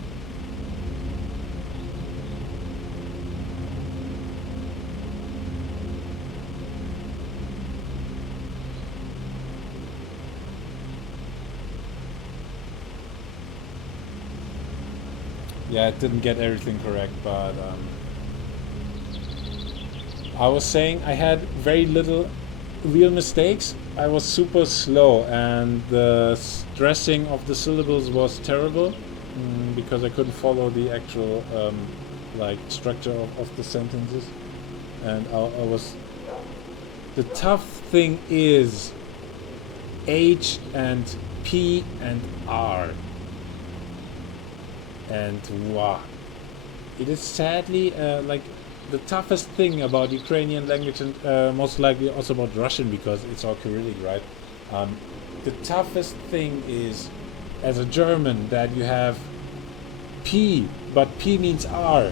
Yeah, I didn't get everything correct, but I was saying I had very little real mistakes. I was super slow, and the stressing of the syllables was terrible because I couldn't follow the actual like structure of the sentences, and I was. The tough thing is H and P and R, and wow, it is sadly like the toughest thing about Ukrainian language, and most likely also about Russian because it's all Cyrillic, right? The toughest thing is, as a German, that you have P, but P means R.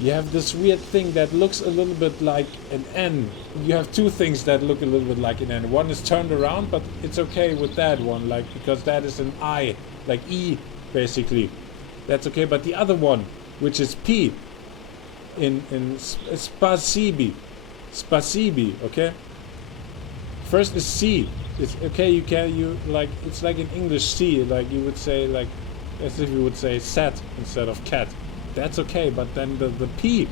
You have this weird thing that looks a little bit like an N. You have two things that look a little bit like an N. One is turned around, but it's okay with that one, like, because that is an I, like E, basically. That's okay, but the other one, which is P, in spasibi, okay? First is C. It's okay, like, it's like in English C, like you would say, like, as if you would say sat instead of cat. That's okay, but then the P,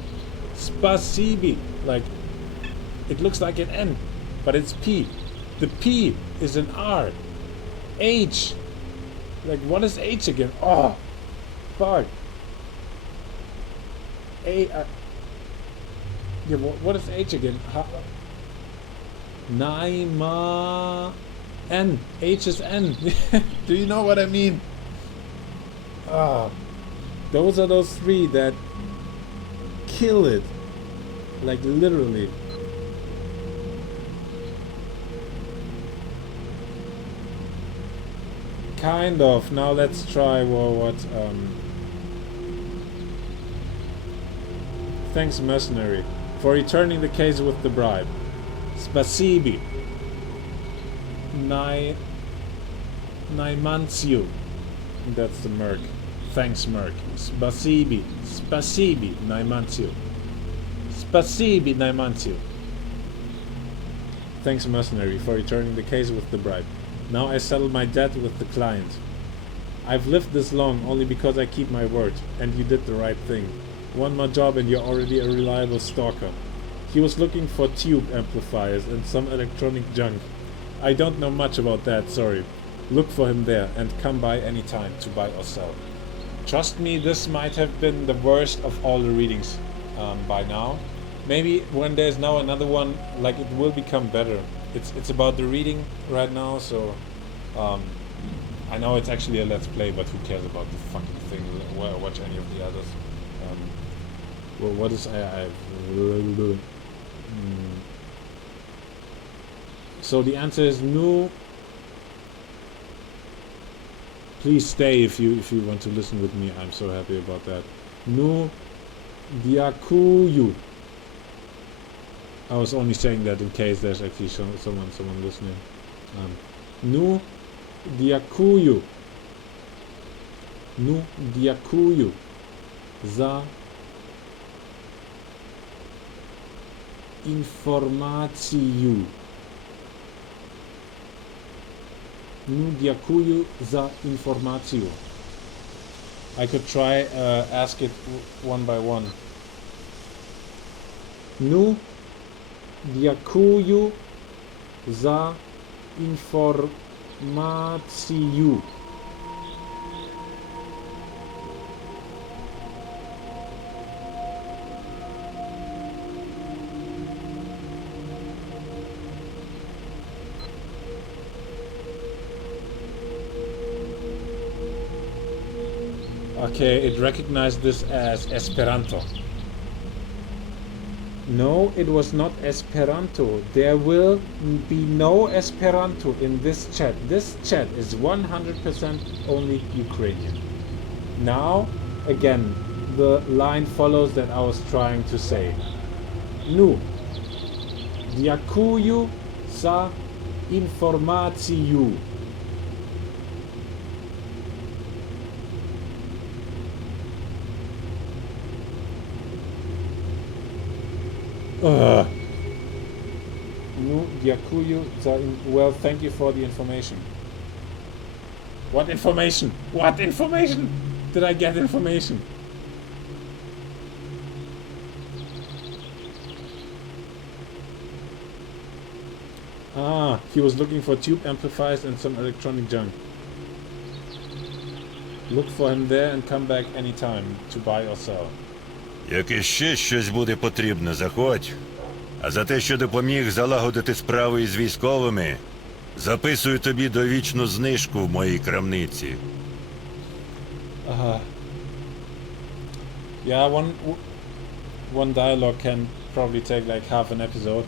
spasibi, like, it looks like an N, but it's P. The P is an R. H, like, what is H again? Oh, fuck. Yeah, what is H again? Naima, N. H is N. Do you know what I mean? Those are those three that kill it. Like, literally. Kind of. Now let's try what thanks, mercenary, for returning the case with the bribe. Spasibi. Naimantiu. That's the merc. Thanks, merc. Spasibi. Spasibi. Naimantiu. Spasibi. Naimantiu. Thanks, mercenary, for returning the case with the bribe. Now I settle my debt with the client. I've lived this long only because I keep my word, and you did the right thing. One more job and you're already a reliable stalker. He was looking for tube amplifiers and some electronic junk. I don't know much about that, sorry. Look for him there and come by any time to buy or sell. Trust me, this might have been the worst of all the readings by now. Maybe when there's now another one, like, it will become better. It's about the reading right now, so I know it's actually a let's play, but who cares about the fucking thing? Watch any of the others. Well, what is So the answer is no. Please stay if you want to listen with me. I'm so happy about that. No diakuyu. I was only saying that in case there's actually someone listening. No diakuyu. No diakuyu za informaciju. No diakuju za informaciju. I could try ask it one by one. No diakuju za informaciju. Okay, it recognized this as Esperanto. No, it was not Esperanto. There will be no Esperanto in this chat. This chat is 100% only Ukrainian. Now, again, the line follows that I was trying to say. Nu. Dziękuję za informację. No, dziękuję za well, thank you for the information. What information? What information? Did I get information? Ah, he was looking for tube amplifiers and some electronic junk. Look for him there and come back anytime to buy or sell. Як іще щось буде потрібно, заходь. А за те, що допоміг залагодити справи із військовими, записую тобі довічну знижку в моїй крамниці. Yeah, one dialogue can probably take like half an episode.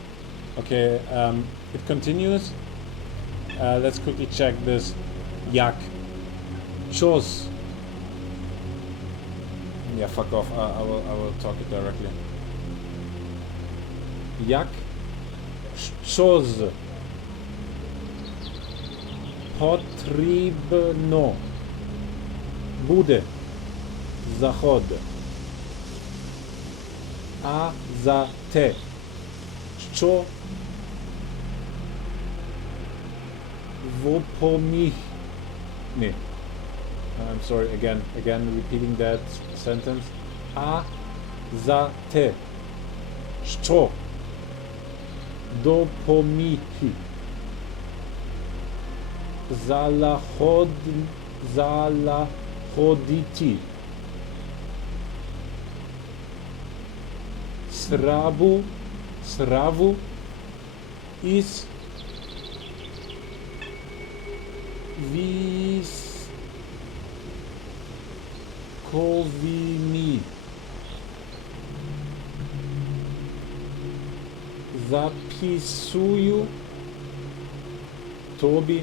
Okay, it continues. Let's quickly check this. Yak. Chos. Yeah, fuck off. I will talk it directly. Yak. Chos. Potrібно буде заход. А за те, що допомігне. I'm sorry, again repeating that sentence. А за те, що допоміг. Залагодити. Сраву із військовими. Записую тобі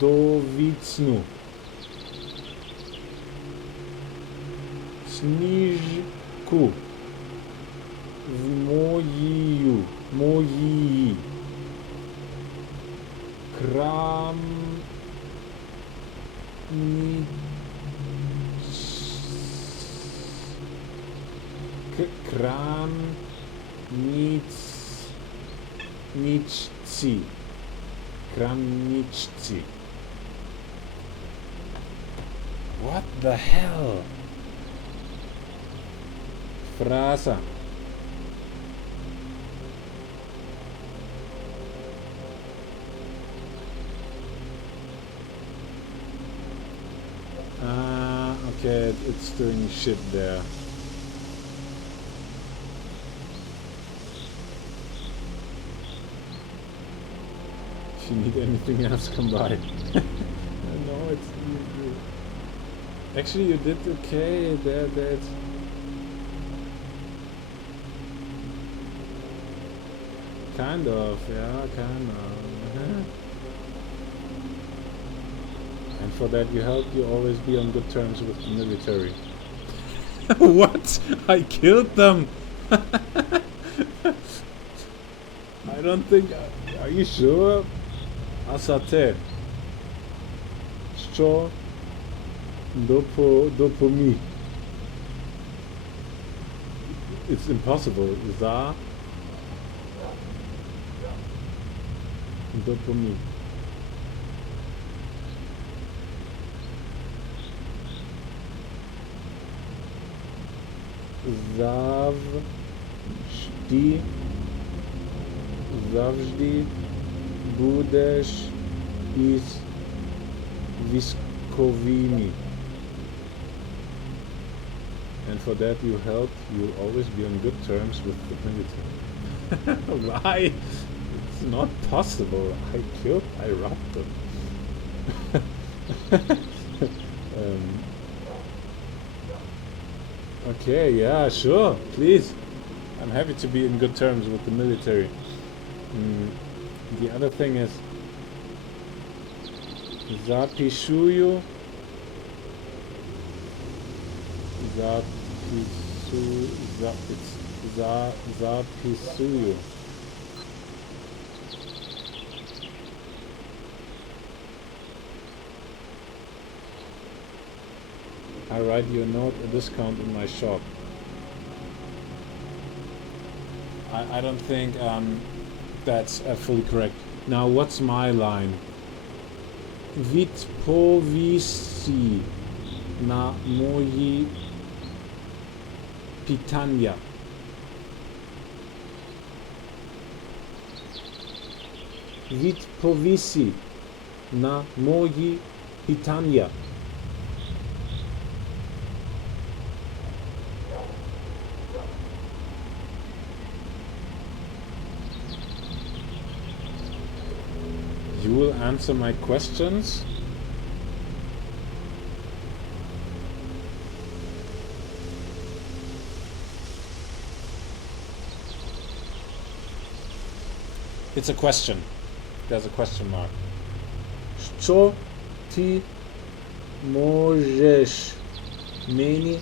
довічну знижку в моїй крамничці. What the hell? Фраза. Okay, it's doing shit there. If you need anything else, come by. No, it's you. Actually, you did okay. That's kind of, yeah, kind of. And for that you always be on good terms with the military. What? I killed them! I don't think... Are you sure? Asate. Що допоміг. It's impossible. За допоміг. Завжди будеш із військовими. And for that you'll always be on good terms with the military. Why? It's not possible. I robbed them. Okay, yeah, sure, please. I'm happy to be in good terms with the military. The other thing is записую записую. I write you a note, a discount in my shop. I don't think that's fully correct. Now, what's my line? Відповісти на мої питання. відповісти на мої питання. You will answer my questions? It's a question. There's a question mark. Що ти можеш мені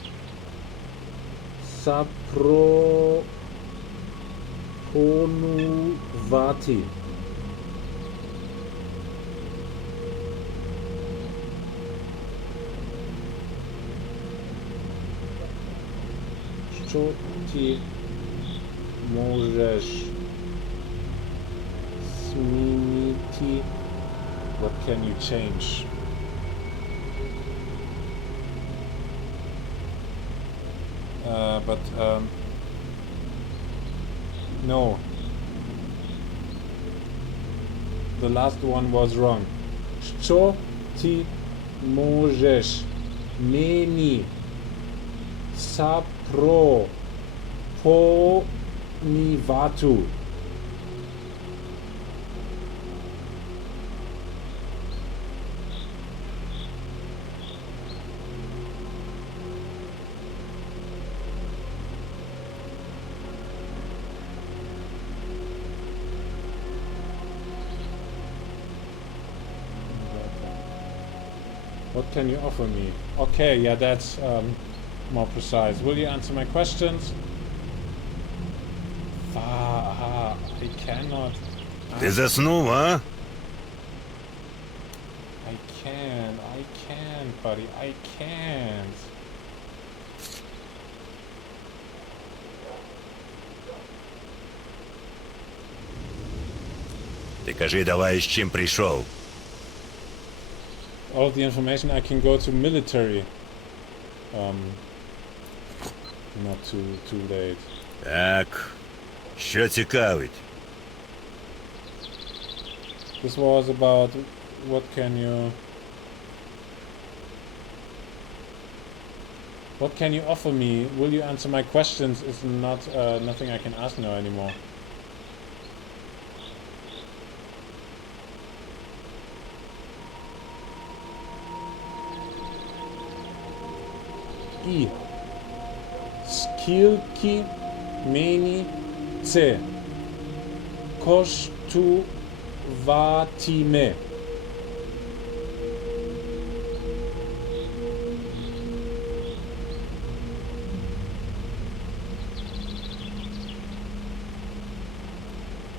запропонувати? Що ти можеш змінити? What can you change? No. The last one was wrong. Що ти можеш мені запропонувати? What can you offer me? Okay, yeah, that's more precise. Will you answer my questions? I cannot. Ти заснув, а? I can't, buddy. I can't. Ти кажи давай, з чим прийшов. All of the information I can go to military. Not too late. Так, що цікавить? This was about what can you offer me? Will you answer my questions? Is not nothing I can ask now anymore. І скільки мені це коштуватиме?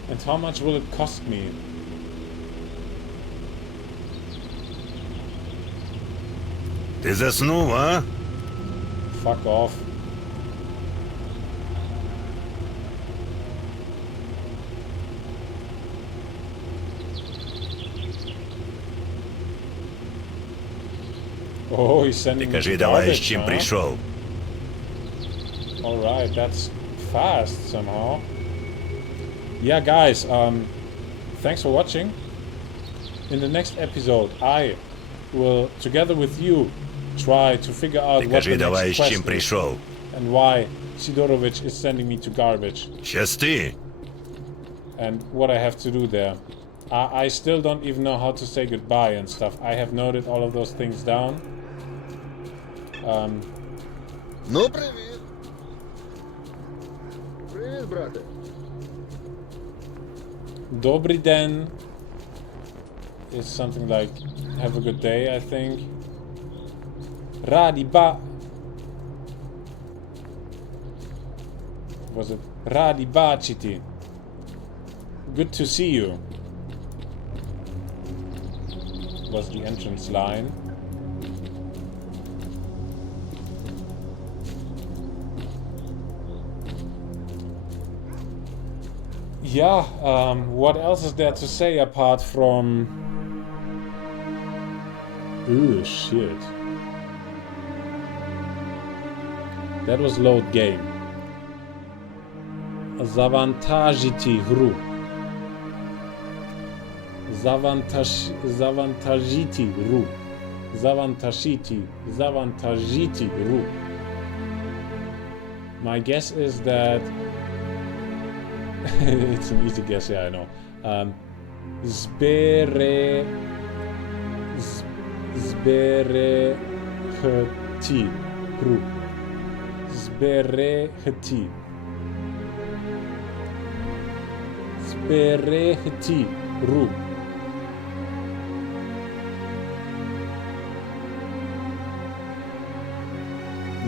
And how much will it cost me? Ти заснув, а? Fuck off. Oh, he's sending Ти me кажи давай, з garbage, чим huh? прийшов. Alright, that's fast somehow. Yeah, guys, thanks for watching. In the next episode, I will, together with you, try to figure out Ти what кажи the давай, next з quest чим is прийшов. and why Sidorovich is sending me to garbage Щасти. and what I have to do there. I still don't even know how to say goodbye and stuff. I have noted all of those things down. Ну, привіт. Привіт, брате. Добрий день is something like have a good day, I think. Was it Раді бачити? Good to see you. Was the entrance line. Yeah, what else is there to say apart from... Ooh, shit. That was load game. Завантажити гру. Zavantagiti-ru. Zavantagiti-ru. My guess is that it's an easy guess, yeah, I know. Zberehti-ru. Zberehti. Zberehti-ru.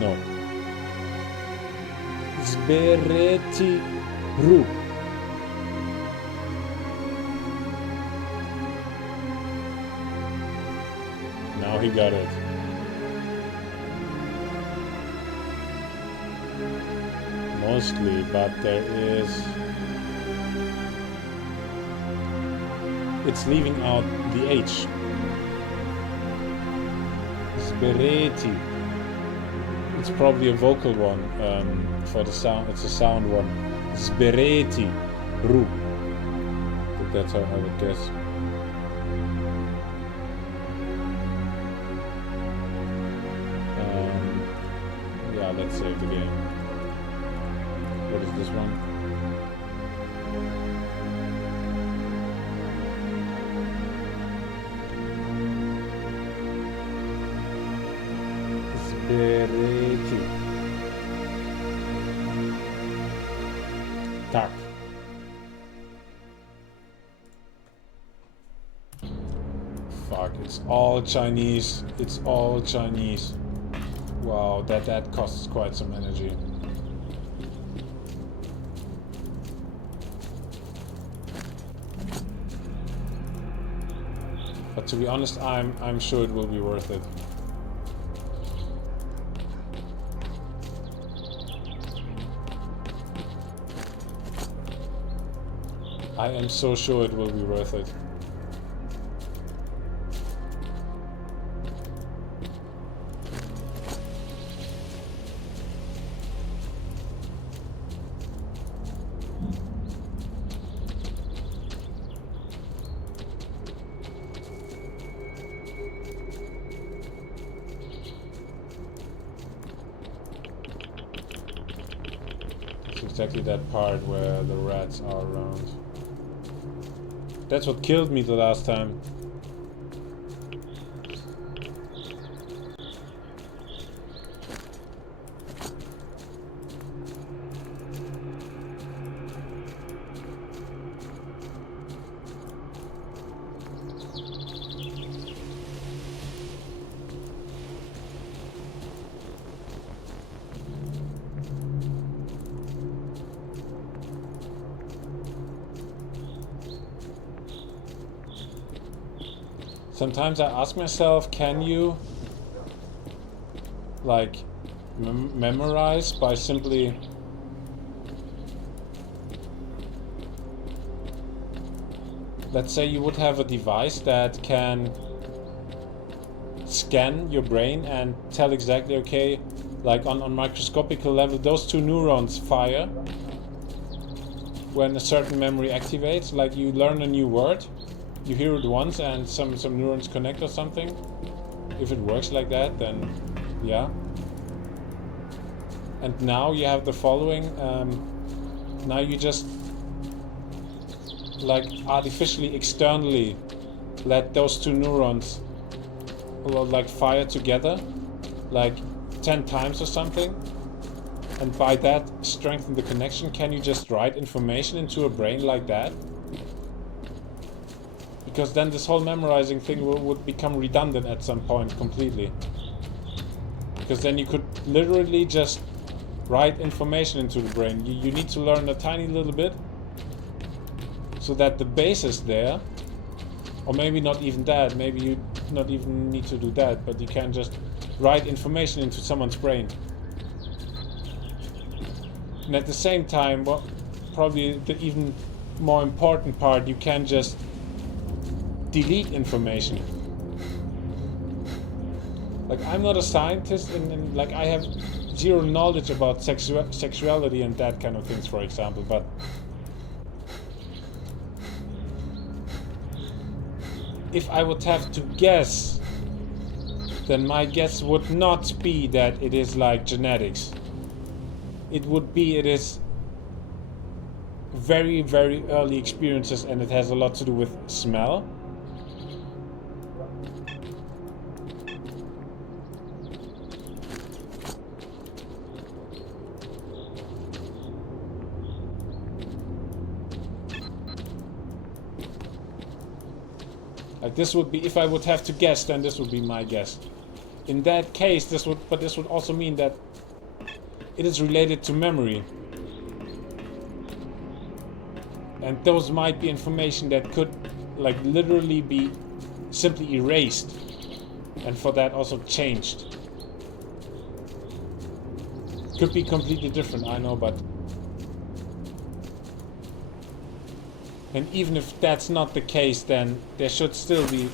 No. Zberehti-ru. Now he got it. Mostly, but there is... It's leaving out the H. Zberehti. It's probably a vocal one for the sound. It's a sound one. Zberehti-ru. But that's how I would guess. Yeah, let's save the game. What is this one? Zberehti. Tak. Fuck, it's all Chinese. It's all Chinese. Wow, that costs quite some energy. But to be honest, I'm sure it will be worth it. I am so sure it will be worth it. It's exactly that part where the rats are around. That's what killed me the last time. Sometimes I ask myself, can you like memorize by simply let's say you would have a device that can scan your brain and tell exactly, okay, like on microscopical level, those two neurons fire when a certain memory activates. Like you learn a new word, you hear it once and some neurons connect or something. If it works like that, then yeah. And now you have the following. Now you just like artificially, externally let those two neurons like fire together like 10 times or something. And by that strengthen the connection. Can you just write information into a brain like that? Because then this whole memorizing thing would become redundant at some point completely. Because then you could literally just write information into the brain. You need to learn a tiny little bit so that the base is there. Or maybe not even that. Maybe you not even need to do that. But you can just write information into someone's brain. And at the same time, well, probably the even more important part, you can just delete information. Like, I'm not a scientist and like I have zero knowledge about sexuality and that kind of things, for example, but if I would have to guess, then my guess would not be that it is like genetics. It would be it is very, very early experiences, and it has a lot to do with smell. Like this would be, if I would have to guess, then this would be my guess. In that case, this would also mean that it is related to memory. And those might be information that could like literally be simply erased, and for that also changed. Could be completely different, I know, but and even if that's not the case, then there should still be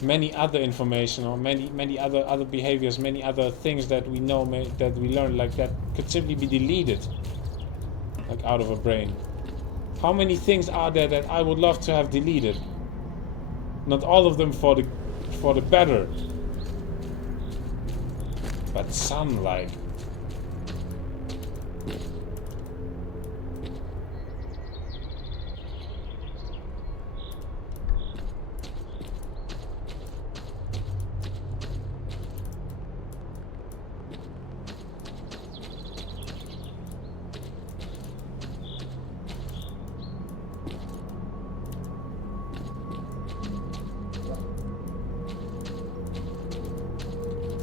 many other information, or many other behaviors, many other things that we know, that we learn, like that could simply be deleted, like out of a brain. How many things are there that I would love to have deleted? Not all of them for the better, but some, like.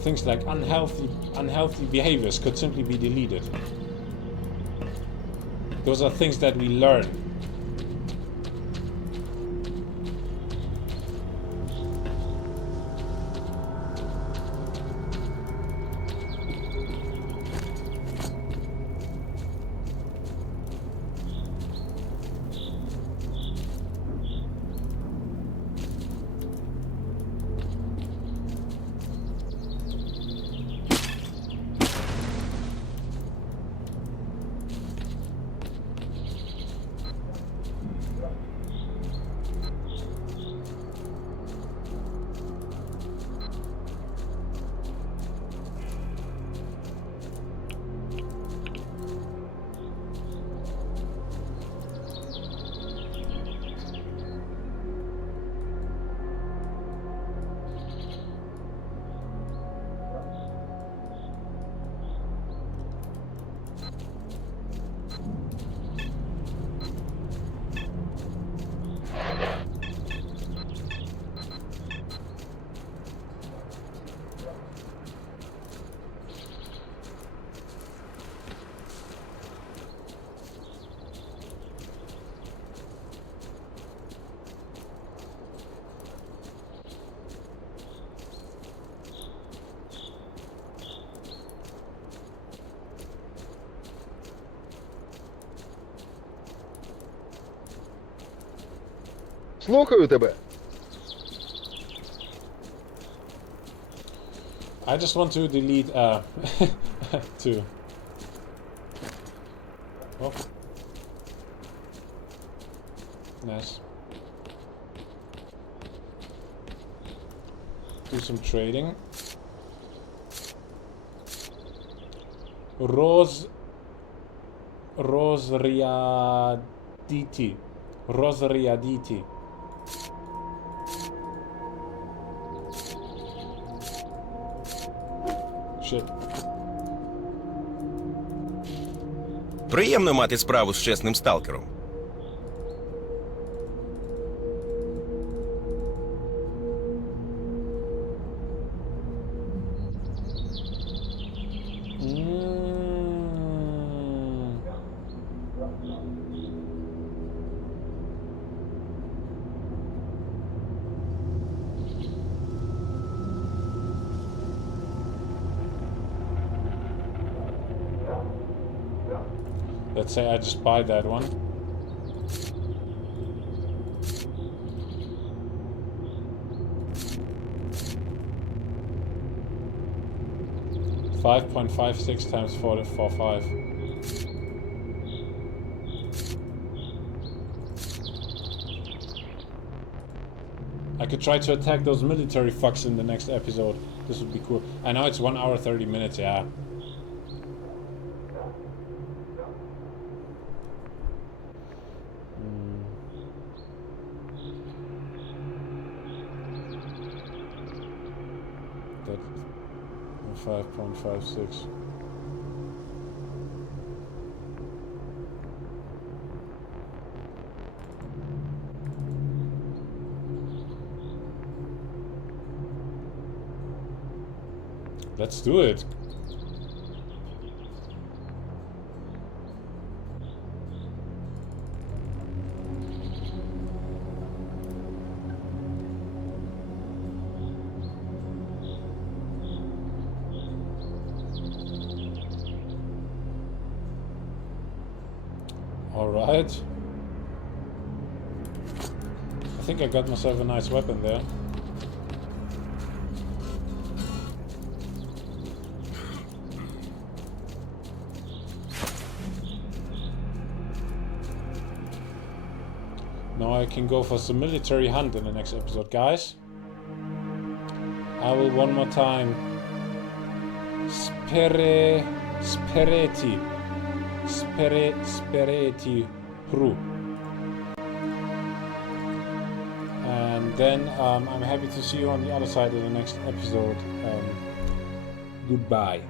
Things like unhealthy behaviors could simply be deleted. Those are things that we learn. Слухаю тебе. I just want to delete two. Oh. Nice. Do some trading. Rosriaditi. Shit. Приємно мати справу з чесним сталкером. Let's say I just buy that one. $5.56 times 4.45. I could try to attack those military fucks in the next episode. This would be cool. I know it's 1 hour 30 minutes, yeah. That 5.56. Let's do it. All right. I think I got myself a nice weapon there. Now I can go for some military hunt in the next episode, guys. I will one more time. Spereti Hru. And then I'm happy to see you on the other side of the next episode. Goodbye.